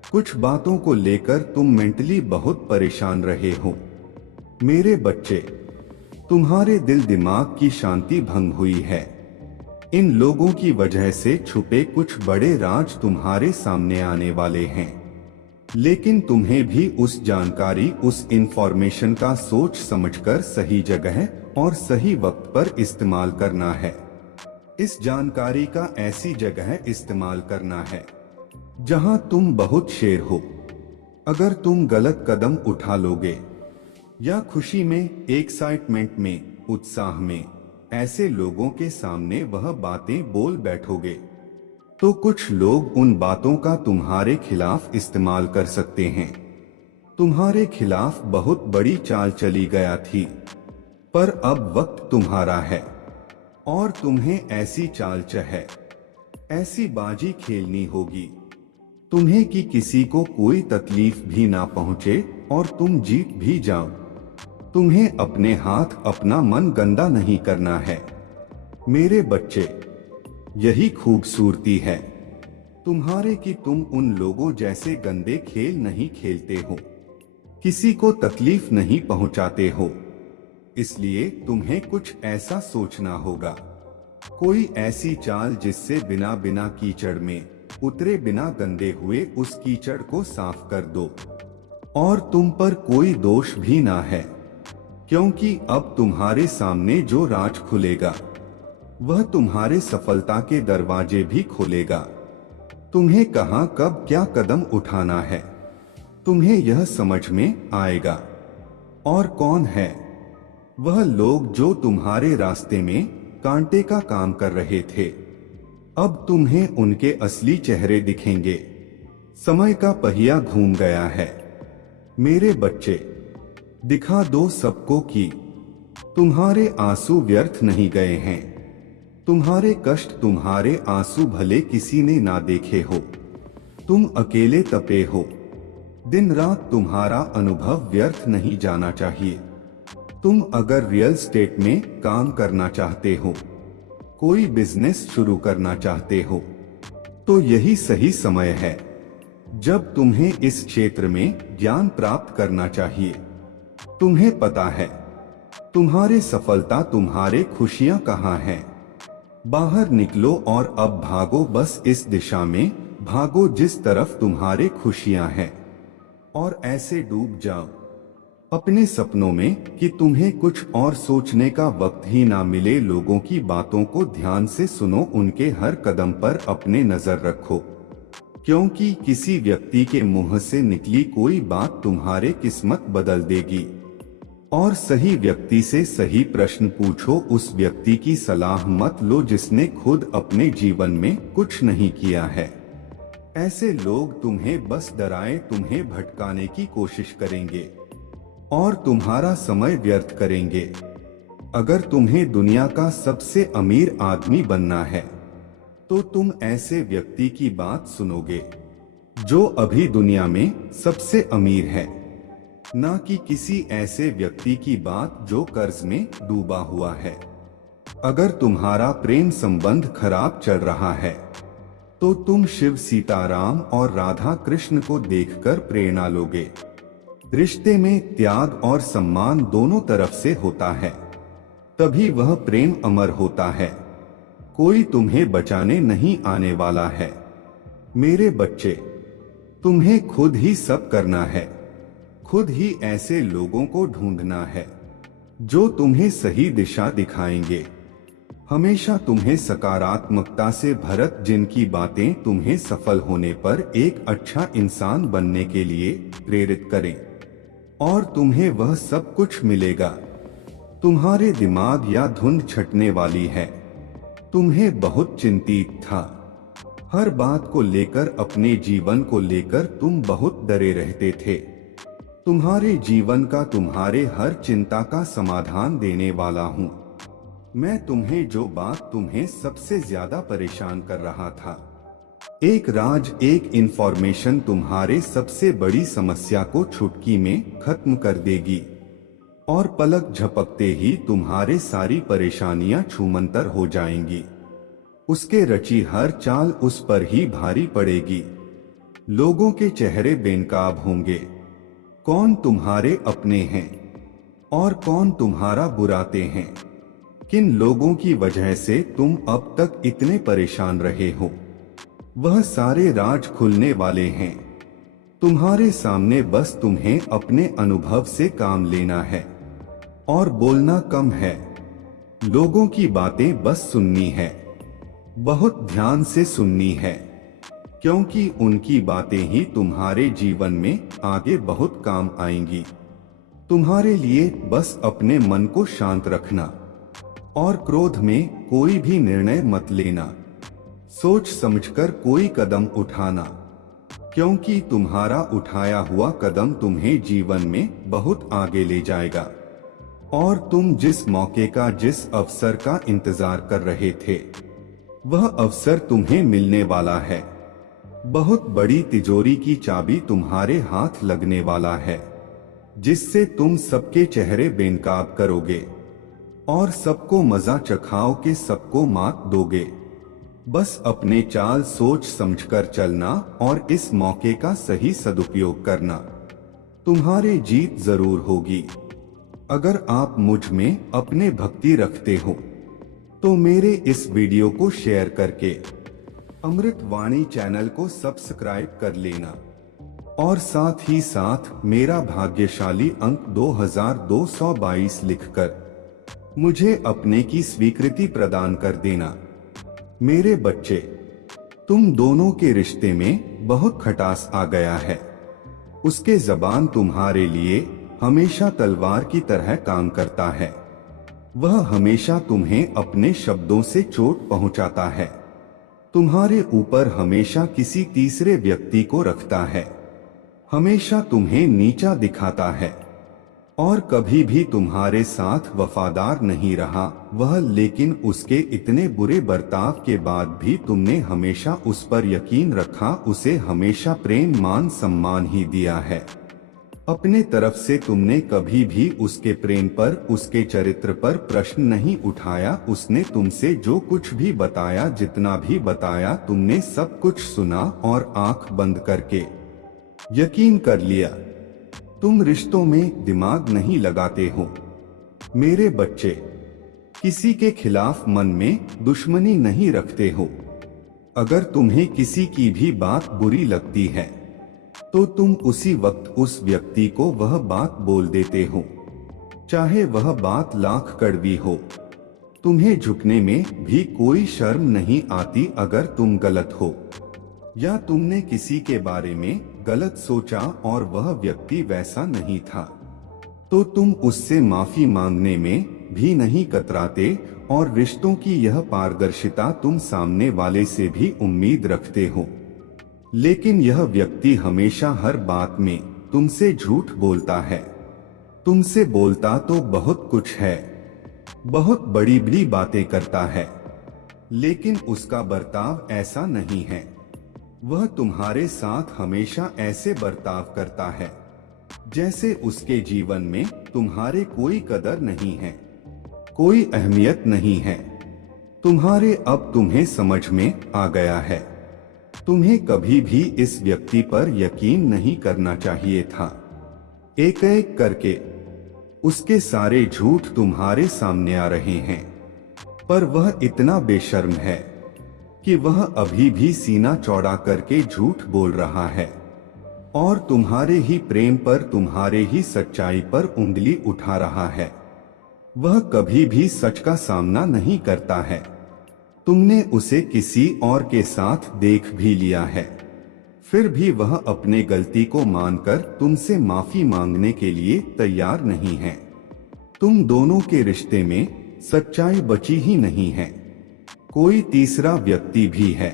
कुछ बातों को लेकर तुम मेंटली बहुत परेशान रहे हो। मेरे बच्चे, तुम्हारे दिल दिमाग की शांति भंग हुई है। इन लोगों की वजह से छुपे कुछ बड़े राज तुम्हारे सामने आने वाले हैं, लेकिन तुम्हें भी उस जानकारी, उस इंफॉर्मेशन का सोच समझकर सही जगह और सही वक्त पर इस्तेमाल करना है। इस जानकारी का ऐसी जगह इस्तेमाल करना है जहां तुम बहुत शेर हो। अगर तुम गलत कदम उठा लोगे या खुशी में, एक्साइटमेंट में, उत्साह में ऐसे लोगों के सामने वह बातें बोल बैठोगे तो कुछ लोग उन बातों का तुम्हारे खिलाफ इस्तेमाल कर सकते हैं। तुम्हारे खिलाफ बहुत बड़ी चाल चली गया थी, पर अब वक्त तुम्हारा है और तुम्हें ऐसी चाल चाहे, ऐसी बाजी खेलनी होगी तुम्हें कि किसी को कोई तकलीफ भी ना पहुंचे और तुम जीत भी जाओ। तुम्हें अपने हाथ, अपना मन गंदा नहीं करना है। मेरे बच्चे, यही खूबसूरती है तुम्हारे कि तुम उन लोगों जैसे गंदे खेल नहीं खेलते हो, किसी को तकलीफ नहीं पहुंचाते हो। इसलिए तुम्हें कुछ ऐसा सोचना होगा, कोई ऐसी चाल जिससे बिना बिना कीचड़ में उतरे बिना गंदे हुए उस कीचड़ को साफ कर दो। और तुम पर कोई दोष भी ना है, क्योंकि अब तुम्हारे सामने जो राज खुलेगा वह तुम्हारे सफलता के दरवाजे भी खोलेगा। तुम्हें कहां, कब, क्या कदम उठाना है, तुम्हें यह समझ में आएगा। और कौन है वह लोग जो तुम्हारे रास्ते में कांटे का काम कर रहे थे, अब तुम्हें उनके असली चेहरे दिखेंगे। समय का पहिया घूम गया है। मेरे बच्चे, दिखा दो सबको कि तुम्हारे आंसू व्यर्थ नहीं गए हैं। तुम्हारे कष्ट, तुम्हारे आंसू भले किसी ने ना देखे हो, तुम अकेले तपे हो। दिन रात तुम्हारा अनुभव व्यर्थ नहीं जाना चाहिए। तुम अगर रियल एस्टेट में काम करना चाहते हो, कोई बिजनेस शुरू करना चाहते हो, तो यही सही समय है। जब तुम्हें इस क्षेत्र में ज्ञान प्राप्त करना चाहिए। तुम्हें पता है तुम्हारी सफलता, तुम्हारे खुशियां कहाँ हैं। बाहर निकलो और अब भागो, बस इस दिशा में भागो जिस तरफ तुम्हारे खुशियां हैं, और ऐसे डूब जाओ अपने सपनों में कि तुम्हें कुछ और सोचने का वक्त ही ना मिले। लोगों की बातों को ध्यान से सुनो, उनके हर कदम पर अपने नजर रखो, क्योंकि किसी व्यक्ति के मुंह से निकली कोई बात तुम्हारे किस्मत बदल देगी। और सही व्यक्ति से सही प्रश्न पूछो, उस व्यक्ति की सलाह मत लो जिसने खुद अपने जीवन में कुछ नहीं किया है। ऐसे लोग तुम्हें बस डराएं, तुम्हें भटकाने की कोशिश करेंगे और तुम्हारा समय व्यर्थ करेंगे। अगर तुम्हें दुनिया का सबसे अमीर आदमी बनना है तो तुम ऐसे व्यक्ति की बात सुनोगे जो अभी दुनिया में सबसे अमीर है, ना कि किसी ऐसे व्यक्ति की बात जो कर्ज में डूबा हुआ है। अगर तुम्हारा प्रेम संबंध खराब चल रहा है तो तुम शिव, सीताराम और राधा कृष्ण को देखकर प्रेरणा लोगे। रिश्ते में त्याग और सम्मान दोनों तरफ से होता है, तभी वह प्रेम अमर होता है। कोई तुम्हें बचाने नहीं आने वाला है। मेरे बच्चे, तुम्हें खुद ही सब करना है। खुद ही ऐसे लोगों को ढूंढना है जो तुम्हें सही दिशा दिखाएंगे, हमेशा तुम्हें सकारात्मकता से भरत, जिनकी बातें तुम्हें सफल होने पर एक अच्छा इंसान बनने के लिए प्रेरित करें। और तुम्हें वह सब कुछ मिलेगा। तुम्हारे दिमाग या धुंध छटने वाली है। तुम्हें बहुत चिंतित था, हर बात को लेकर, अपने जीवन को लेकर तुम बहुत डरे रहते थे। तुम्हारे जीवन का, तुम्हारे हर चिंता का समाधान देने वाला हूँ मैं। तुम्हें जो बात तुम्हें सबसे ज्यादा परेशान कर रहा था, एक राज, एक इंफॉर्मेशन तुम्हारे सबसे बड़ी समस्या को चुटकी में खत्म कर देगी और पलक झपकते ही तुम्हारे सारी परेशानियां छूमंतर हो जाएंगी। उसके रची हर चाल उस पर ही भारी पड़ेगी। लोगों के चेहरे बेनकाब होंगे, कौन तुम्हारे अपने हैं और कौन तुम्हारा बुराते हैं। किन लोगों की वजह से तुम अब तक इतने परेशान रहे हो, वह सारे राज खुलने वाले हैं तुम्हारे सामने। बस तुम्हें अपने अनुभव से काम लेना है और बोलना कम है। लोगों की बातें बस सुननी है, बहुत ध्यान से सुननी है, क्योंकि उनकी बातें ही तुम्हारे जीवन में आगे बहुत काम आएंगी। तुम्हारे लिए बस अपने मन को शांत रखना और क्रोध में कोई भी निर्णय मत लेना। सोच समझकर कोई कदम उठाना, क्योंकि तुम्हारा उठाया हुआ कदम तुम्हें जीवन में बहुत आगे ले जाएगा। और तुम जिस मौके का, जिस अवसर का इंतजार कर रहे थे, वह अवसर तुम्हें मिलने वाला है। बहुत बड़ी तिजोरी की चाबी तुम्हारे हाथ लगने वाला है, जिससे तुम सबके चेहरे बेनकाब करोगे और सबको मजा चखाओ के सबको मात दोगे। बस अपने चाल सोच समझकर चलना और इस मौके का सही सदुपयोग करना। तुम्हारी जीत जरूर होगी। अगर आप मुझ में अपने भक्ति रखते हो तो मेरे इस वीडियो को शेयर करके अमृत वाणी चैनल को सब्सक्राइब कर लेना और साथ ही साथ मेरा भाग्यशाली अंक 2222 लिखकर मुझे अपने की स्वीकृति प्रदान कर देना। मेरे बच्चे, तुम दोनों के रिश्ते में बहुत खटास आ गया है। उसके जबान तुम्हारे लिए हमेशा तलवार की तरह काम करता है। वह हमेशा तुम्हें अपने शब्दों से चोट पहुंचाता है। तुम्हारे ऊपर हमेशा किसी तीसरे व्यक्ति को रखता है, हमेशा तुम्हें नीचा दिखाता है और कभी भी तुम्हारे साथ वफादार नहीं रहा वह। लेकिन उसके इतने बुरे बर्ताव के बाद भी तुमने हमेशा उस पर यकीन रखा, उसे हमेशा प्रेम, मान, सम्मान ही दिया है। अपने तरफ से तुमने कभी भी उसके प्रेम पर, उसके चरित्र पर प्रश्न नहीं उठाया। उसने तुमसे जो कुछ भी बताया, जितना भी बताया, तुमने सब कुछ सुना और आंख बंद करके यकीन कर लिया, तुम रिश्तों में दिमाग नहीं लगाते हो। मेरे बच्चे, किसी के खिलाफ मन में दुश्मनी नहीं रखते हो। अगर तुम्हें किसी की भी बात बुरी लगती है तो तुम उसी वक्त उस व्यक्ति को वह बात बोल देते हो, चाहे वह बात लाख कड़वी हो। तुम्हें झुकने में भी कोई शर्म नहीं आती अगर तुम गलत हो या तुमने किसी के बारे में गलत सोचा और वह व्यक्ति वैसा नहीं था, तो तुम उससे माफी मांगने में भी नहीं कतराते और रिश्तों की यह पारदर्शिता तुम सामने वाले से भी उम्मीद रखते हो। लेकिन यह व्यक्ति हमेशा हर बात में तुमसे झूठ बोलता है। तुमसे बोलता तो बहुत कुछ है, बहुत बड़ी बड़ी बातें करता है, लेकिन उसका बर्ताव ऐसा नहीं है। वह तुम्हारे साथ हमेशा ऐसे बर्ताव करता है जैसे उसके जीवन में तुम्हारे कोई कदर नहीं है, कोई अहमियत नहीं है। अब तुम्हें समझ में आ गया है। तुम्हें कभी भी इस व्यक्ति पर यकीन नहीं करना चाहिए था। एक एक करके उसके सारे झूठ तुम्हारे सामने आ रहे हैं, पर वह इतना बेशर्म है कि वह अभी भी सीना चौड़ा करके झूठ बोल रहा है और तुम्हारे ही प्रेम पर, तुम्हारे ही सच्चाई पर उंगली उठा रहा है। वह कभी भी सच का सामना नहीं करता है। तुमने उसे किसी और के साथ देख भी लिया है, फिर भी वह अपने गलती को मानकर तुमसे माफी मांगने के लिए तैयार नहीं है। तुम दोनों के रिश्ते में सच्चाई बची ही नहीं है। कोई तीसरा व्यक्ति भी है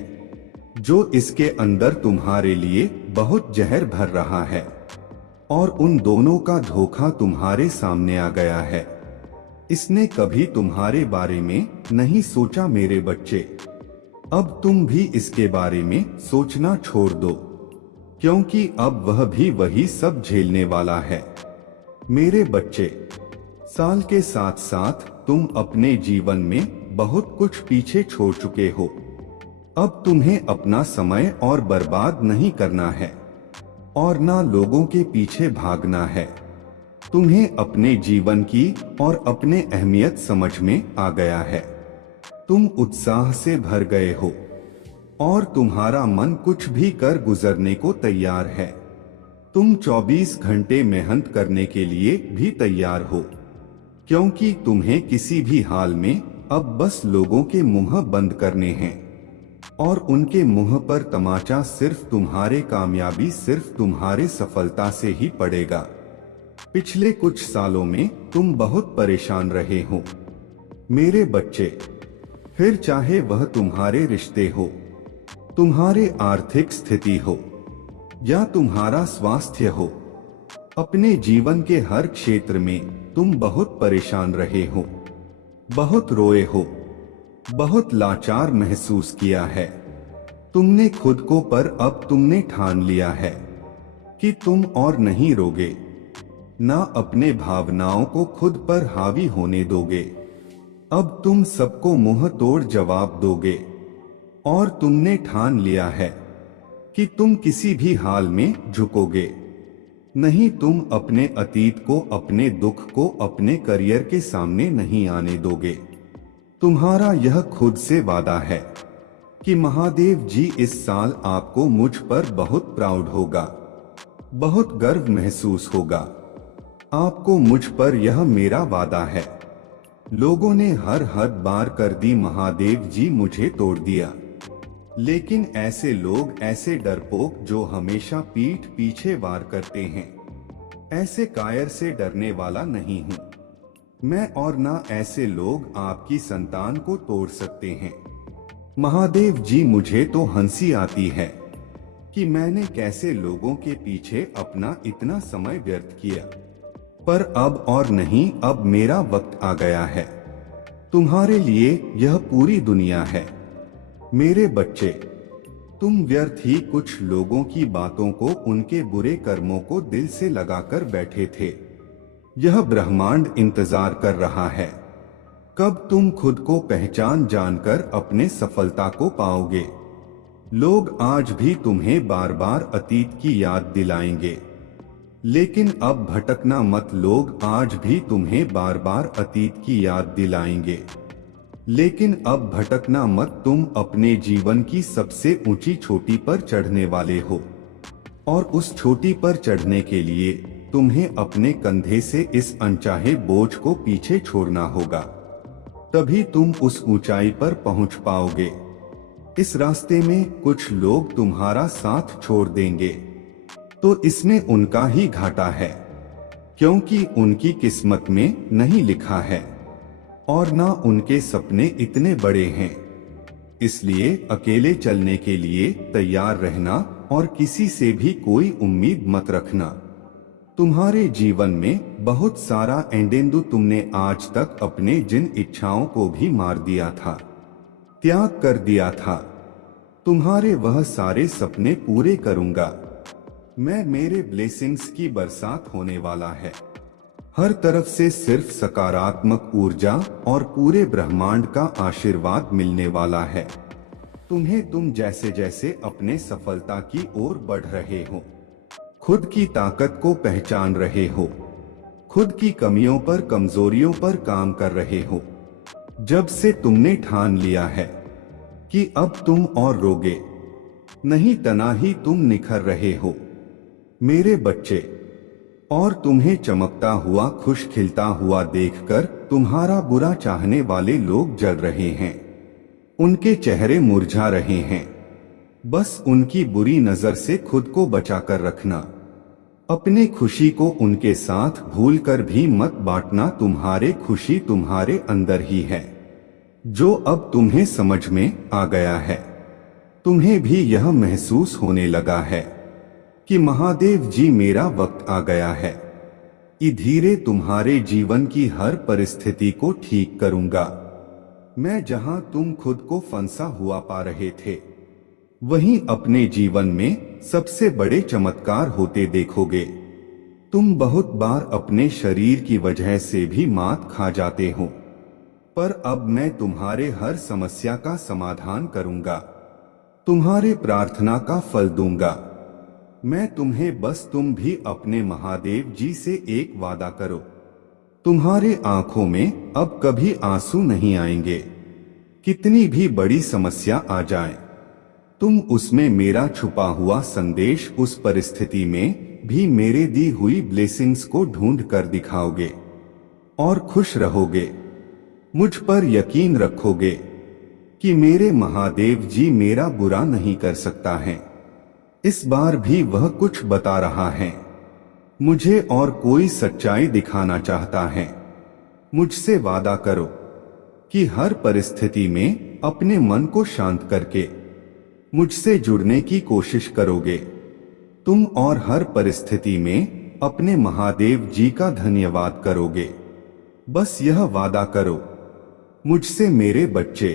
जो इसके अंदर तुम्हारे लिए बहुत जहर भर रहा है और उन दोनों का धोखा तुम्हारे सामने आ गया है। इसने कभी तुम्हारे बारे में नहीं सोचा मेरे बच्चे। अब तुम भी इसके बारे में सोचना छोड़ दो, क्योंकि अब वह भी वही सब झेलने वाला है। मेरे बच्चे, साल के साथ साथ तुम अपने जीवन में बहुत कुछ पीछे छोड़ चुके हो। अब तुम्हें अपना समय और बर्बाद नहीं करना है और ना लोगों के पीछे भागना है। तुम्हें अपने जीवन की और अपने अहमियत समझ में आ गया है। तुम उत्साह से भर गए हो और तुम्हारा मन कुछ भी कर गुजरने को तैयार है। तुम 24 घंटे मेहनत करने के लिए भी तैयार हो, क्योंकि तुम्हें किसी भी हाल में अब बस लोगों के मुंह बंद करने हैं और उनके मुंह पर तमाचा सिर्फ तुम्हारे कामयाबी, सिर्फ तुम्हारे सफलता से ही पड़ेगा। पिछले कुछ सालों में तुम बहुत परेशान रहे हो मेरे बच्चे। फिर चाहे वह तुम्हारे रिश्ते हो, तुम्हारे आर्थिक स्थिति हो या तुम्हारा स्वास्थ्य हो, अपने जीवन के हर क्षेत्र में तुम बहुत परेशान रहे हो, बहुत रोए हो, बहुत लाचार महसूस किया है। तुमने खुद को, पर अब तुमने ठान लिया है कि तुम और नहीं रोगे, ना अपने भावनाओं को खुद पर हावी होने दोगे। अब तुम सबको मुंह तोड़ जवाब दोगे और तुमने ठान लिया है कि तुम किसी भी हाल में झुकोगे नहीं। तुम अपने अतीत को, अपने दुख को अपने करियर के सामने नहीं आने दोगे। तुम्हारा यह खुद से वादा है कि महादेव जी इस साल आपको मुझ पर बहुत प्राउड होगा, बहुत गर्व महसूस होगा। आपको मुझ पर, यह मेरा वादा है। लोगों ने हर हद बार कर दी, महादेव जी मुझे तोड़ दिया, लेकिन ऐसे लोग, ऐसे डरपोक जो हमेशा पीठ पीछे वार करते हैं, ऐसे कायर से डरने वाला नहीं हूँ मैं, और ना ऐसे लोग आपकी संतान को तोड़ सकते हैं। महादेव जी मुझे तो हंसी आती है कि मैंने कैसे लोगों के पीछे अपना इतना समय व्यर्थ किया, पर अब और नहीं, अब मेरा वक्त आ गया है। तुम्हारे लिए यह पूरी दुनिया है मेरे बच्चे। तुम व्यर्थ ही कुछ लोगों की बातों को, उनके बुरे कर्मों को दिल से लगाकर बैठे थे। यह ब्रह्मांड इंतजार कर रहा है कब तुम खुद को पहचान जानकर अपने सफलता को पाओगे। लोग आज भी तुम्हें बार बार अतीत की याद दिलाएंगे, लेकिन अब भटकना मत। लोग आज भी तुम्हें बार बार अतीत की याद दिलाएंगे, लेकिन अब भटकना मत। तुम अपने जीवन की सबसे ऊंची चोटी पर चढ़ने वाले हो, और उस चोटी पर चढ़ने के लिए तुम्हें अपने कंधे से इस अनचाहे बोझ को पीछे छोड़ना होगा। तभी तुम उस ऊंचाई पर पहुंच पाओगे। इस रास्ते में कुछ लोग तुम्हारा साथ छोड़ देंगे, तो इसमें उनका ही घाटा है, क्योंकि उनकी किस्मत में नहीं लिखा है, और ना उनके सपने इतने बड़े हैं। इसलिए अकेले चलने के लिए तैयार रहना, और किसी से भी कोई उम्मीद मत रखना। तुम्हारे जीवन में बहुत सारा एंडेंदु, तुमने आज तक अपने जिन इच्छाओं को भी मार दिया था, त्याग कर दिया था, तुम्हारे वह सारे सपने पूरे करूंगा मैं। मेरे ब्लेसिंग्स की बरसात होने वाला है। हर तरफ से सिर्फ सकारात्मक ऊर्जा और पूरे ब्रह्मांड का आशीर्वाद मिलने वाला है तुम्हें। तुम जैसे जैसे अपने सफलता की ओर बढ़ रहे हो, खुद की ताकत को पहचान रहे हो, खुद की कमियों पर, कमजोरियों पर काम कर रहे हो, जब से तुमने ठान लिया है कि अब तुम और रोगे नहीं, तना ही तुम निखर रहे हो मेरे बच्चे। और तुम्हें चमकता हुआ, खुश खिलता हुआ देखकर तुम्हारा बुरा चाहने वाले लोग जल रहे हैं, उनके चेहरे मुरझा रहे हैं। बस उनकी बुरी नजर से खुद को बचाकर रखना। अपने खुशी को उनके साथ भूलकर भी मत बांटना। तुम्हारे खुशी तुम्हारे अंदर ही है, जो अब तुम्हें समझ में आ गया है। तुम्हें भी यह महसूस होने लगा है कि महादेव जी, मेरा वक्त आ गया है। धीरे तुम्हारे जीवन की हर परिस्थिति को ठीक करूंगा मैं। जहां तुम खुद को फंसा हुआ पा रहे थे, वहीं अपने जीवन में सबसे बड़े चमत्कार होते देखोगे। तुम बहुत बार अपने शरीर की वजह से भी मात खा जाते हो, पर अब मैं तुम्हारे हर समस्या का समाधान करूंगा, तुम्हारे प्रार्थना का फल दूंगा मैं तुम्हें। बस तुम भी अपने महादेव जी से एक वादा करो, तुम्हारे आंखों में अब कभी आंसू नहीं आएंगे। कितनी भी बड़ी समस्या आ जाए, तुम उसमें मेरा छुपा हुआ संदेश, उस परिस्थिति में भी मेरे दी हुई ब्लेसिंग्स को ढूंढ कर दिखाओगे और खुश रहोगे। मुझ पर यकीन रखोगे कि मेरे महादेव जी मेरा बुरा नहीं कर सकता है। इस बार भी वह कुछ बता रहा है मुझे, और कोई सच्चाई दिखाना चाहता है। मुझसे वादा करो कि हर परिस्थिति में अपने मन को शांत करके मुझसे जुड़ने की कोशिश करोगे तुम, और हर परिस्थिति में अपने महादेव जी का धन्यवाद करोगे। बस यह वादा करो मुझसे मेरे बच्चे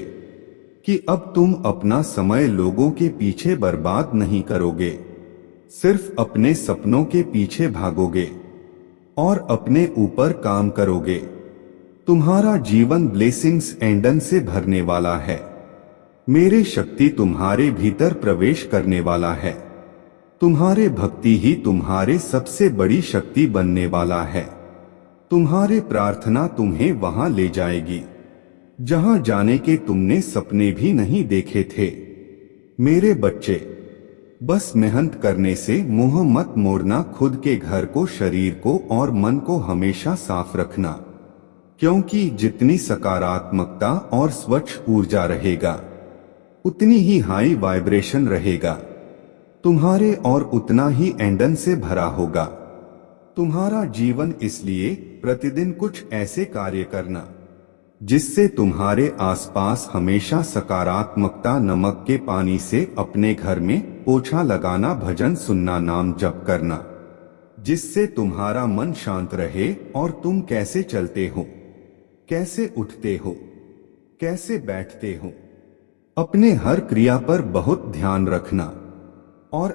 कि अब तुम अपना समय लोगों के पीछे बर्बाद नहीं करोगे, सिर्फ अपने सपनों के पीछे भागोगे और अपने ऊपर काम करोगे। तुम्हारा जीवन ब्लेसिंग्स एंडन से भरने वाला है। मेरे शक्ति तुम्हारे भीतर प्रवेश करने वाला है। तुम्हारे भक्ति ही तुम्हारे सबसे बड़ी शक्ति बनने वाला है। तुम्हारे प्रार्थना तुम्हें वहां ले जाएगी जहां जाने के तुमने सपने भी नहीं देखे थे। मेरे बच्चे, बस मेहनत करने से मुंह मत मोड़ना। खुद के घर को, शरीर को और मन को हमेशा साफ रखना, क्योंकि जितनी सकारात्मकता और स्वच्छ ऊर्जा रहेगा, उतनी ही हाई वाइब्रेशन रहेगा तुम्हारे, और उतना ही एंडन से भरा होगा तुम्हारा जीवन। इसलिए प्रतिदिन कुछ ऐसे कार्य करना जिससे तुम्हारे आसपास हमेशा सकारात्मकता। नमक के पानी से अपने घर में पोछा लगाना, भजन सुनना, नाम जप करना, जिससे तुम्हारा मन शांत रहे। और तुम कैसे चलते हो, कैसे उठते हो, कैसे बैठते हो, अपने हर क्रिया पर बहुत ध्यान रखना। और